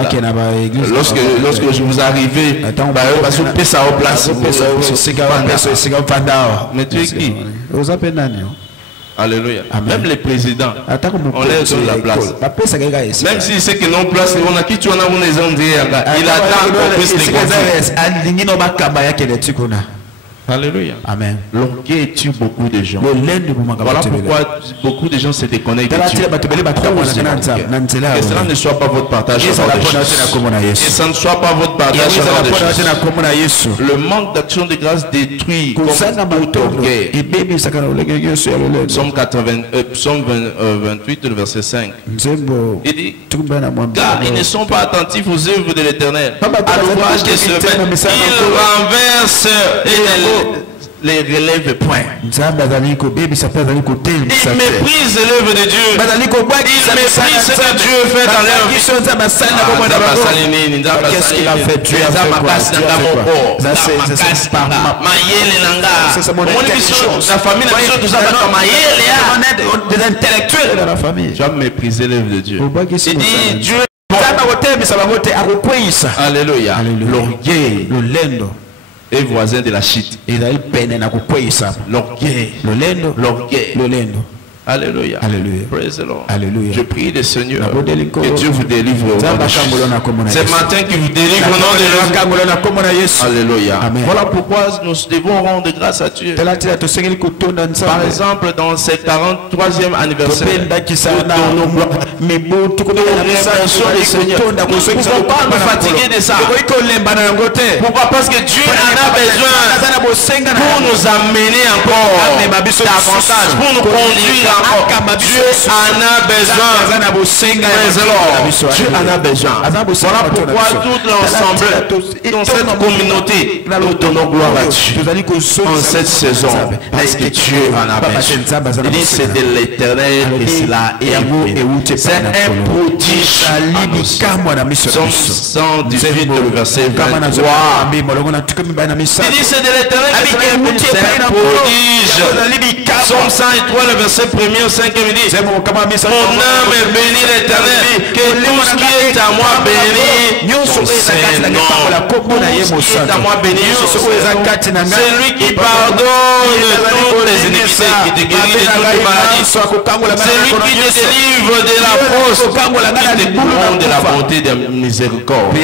Lorsque je vous arrivez, parce que vous payez ça au place. Mais tu es qui? Alléluia. Amen. Même les présidents, on leur donne la place. Même si c'est que non place, on a qui tu en as il attend qu'on puisse négocier. Alléluia. Amen. L'orgueil tue beaucoup de gens. Voilà pourquoi beaucoup de gens se déconnectent de Dieu. Que cela ne soit pas votre partage. Que ça ne soit pas votre partage. Le manque d'action de grâce détruit comme tout orgueil. Psaume 28, le verset 5. Il dit, car ils ne sont pas attentifs aux œuvres de l'Éternel. À l'ouvrage de ce maître, ils renversent et les relève point. Il méprise l'œuvre de Dieu. Il méprise ce que Dieu fait dans l'œuvre. Qu'est-ce qu'il a fait? Dieu a fait quoi? La famille des intellectuels dans la famille. Tu as méprisé l'œuvre de Dieu. Il dit Dieu. Alléluia. L'orgueil, le lendo est voisin de la chite. L'orgueil. L'orgueil. Alléluia. Alléluia. Praise the Lord. Alléluia. Je prie le Seigneur que Dieu vous délivre au nom de Jésus. C'est matin qui vous délivre au nom de Jésus. Alléluia. Amen. Voilà pourquoi nous devons rendre grâce à Dieu. Par exemple, dans ce 43e anniversaire, nous remercions le Seigneur. Nous ne pouvons pas nous fatiguer de ça. Pourquoi? Parce que Dieu en a besoin pour nous amener encore davantage, pour nous conduire encore. Dieu en a besoin. Dieu en a besoin. Voilà pourquoi tout l'ensemble dans cette communauté, nous donnons gloire à Dieu en cette saison. Parce que Dieu en a besoin. Il dit c'est de l'Éternel et cela est un c'est un prodige. Psaume 118, le verset 23. Il dit c'est de l'Éternel et c'est un prodige. Psaume 103, le verset 1er au 5e, il dit mon âme bénit l'Éternel, que tout ce qui est à moi bénit son Saint-Nom. Tout ce qui est à moi bénit son Saint-Nom. C'est lui qui pardonne toutes les iniquités, qui te guérit de toutes les maladies. C'est lui qui te délivre de la fausse, qui te couvre de la bonté de la miséricorde.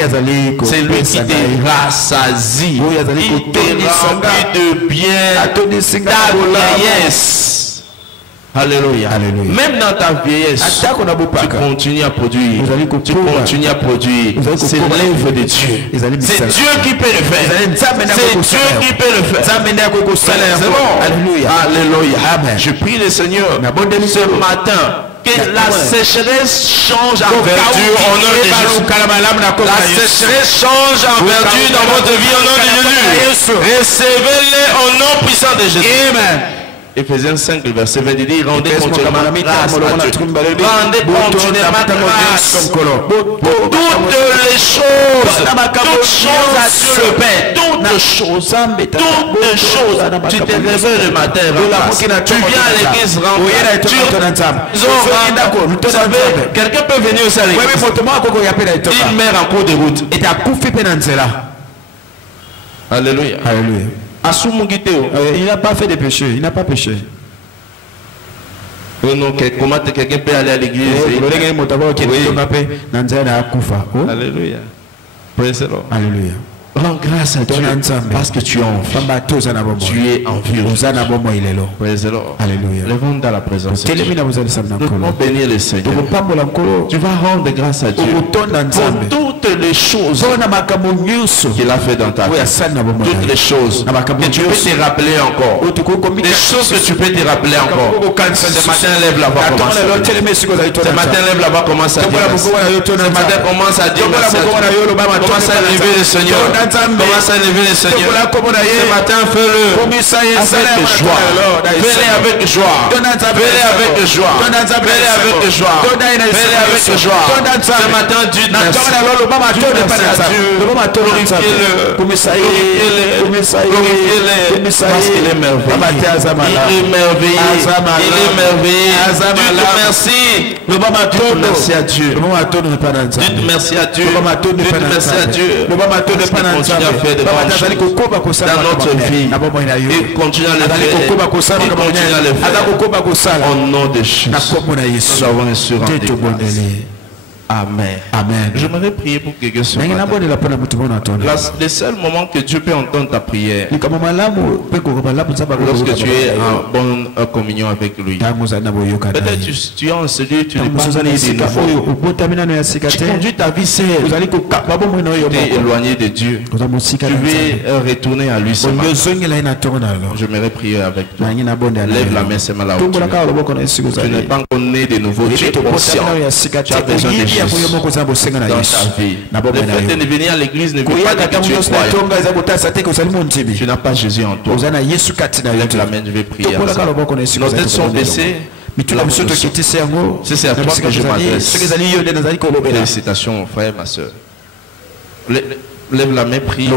C'est lui qui te rassasie, qui te remplit de bien ta vieillesse. Alléluia. Alléluia. Même dans ta vieillesse, tu continues à produire. Tu continues à produire. C'est l'œuvre de Dieu. C'est Dieu qui peut le faire. C'est Dieu qui peut le faire. C'est bon. Alléluia. Alléluia. Amen. Je prie le Seigneur ce matin que la sécheresse change en verdure au nom de Jésus. La sécheresse change en verdure dans votre vie au nom de Jésus. Recevez-les au nom puissant de Jésus. Amen. Ephésiens 5, le verset 20, il dit rendez continuellement grâce à Dieu. Rendez continuellement grâce pour toutes les choses. Toutes choses à Dieu le Père. Toutes choses. Tu te réveilles le matin, tu viens à l'église, vous savez, quelqu'un peut venir aussi à l'église. Il meurt en cours de route. Alléluia. Alléluia. Il n'a pas fait de péché. Il n'a pas péché. Comment quelqu'un peut aller à l'église? Alléluia. Praise the Lord. Alléluia. Rends grâce à Dieu parce que tu es en vie. Tu es en vie. Praise the Lord. Alléluia. Lève-nous dans la présence de Dieu. Nous allons bénir le Seigneur. Tu vas rendre grâce à Dieu pour toutes les choses qu'il a fait dans ta vie. Toutes les choses que tu peux te rappeler encore. Les choses que tu peux te rappeler encore. Ce matin, lève la voix, commence à dire. Ce matin, lève la voix, commence à dire. Ce matin, commence à dire. Commence à élever le Seigneur. Commence à élever le Seigneur. Ce matin, fais-le avec joie. Fais-le avec joie. Fais-le avec joie. Fais-le avec joie. Fais-le avec joie. Ce matin, Dieu merci. Parce qu'il est merveilleux. Il est merveilleux. Il est merveilleux. Merci. Merci à Dieu. Merci à Dieu. Merci à Dieu. Continue à faire de bonnes choses dans notre vie et continue à le faire au nom de Jésus. Nous avons assuré des grâces. Amen. Amen. J'aimerais prier pour quelqu'un ce matin. Le seul moment que Dieu peut entendre ta prière, lorsque tu es en bonne communion avec lui. Peut-être tu es en celui, tu n'es pas né de nouveau. Tu conduis ta vie seule. Tu es éloigné de Dieu. Tu veux retourner à lui ce matin. J'aimerais prier avec toi. Lève la main, c'est mal à haut. Tu n'es pas encore né de nouveau. Tu es conscient. Tu as besoin de Jésus dans ta vie. Le fait de venir à l'église ne veut pas dire que tu es croyant. Tu n'as pas Jésus en toi. Lève la main, je vais prier ensemble. Nos têtes sont baissées. C'est à toi que je m'adresse. Félicitations, frère, ma soeur. Lève la main, prie.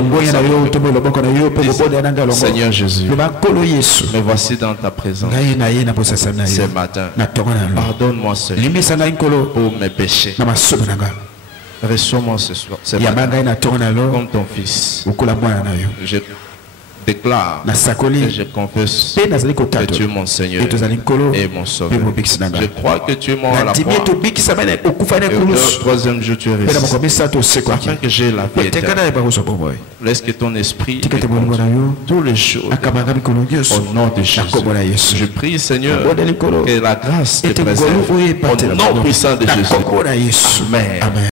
Seigneur Jésus, me voici dans ta présence ce matin. Pardonne-moi, Seigneur, pour mes péchés. Reçois-moi ce soir, ce matin, comme ton fils. Je déclare et je confesse que tu es mon Seigneur et mon Sauveur. Je crois que tu es mort à la croix. Et au troisième jour tu es ressuscité afin que j'ai la vie éternelle. Laisse que ton esprit réponde toutes les choses au nom de Jésus. Je prie, Seigneur, que la grâce te préserve au nom puissant de Jésus. Amen.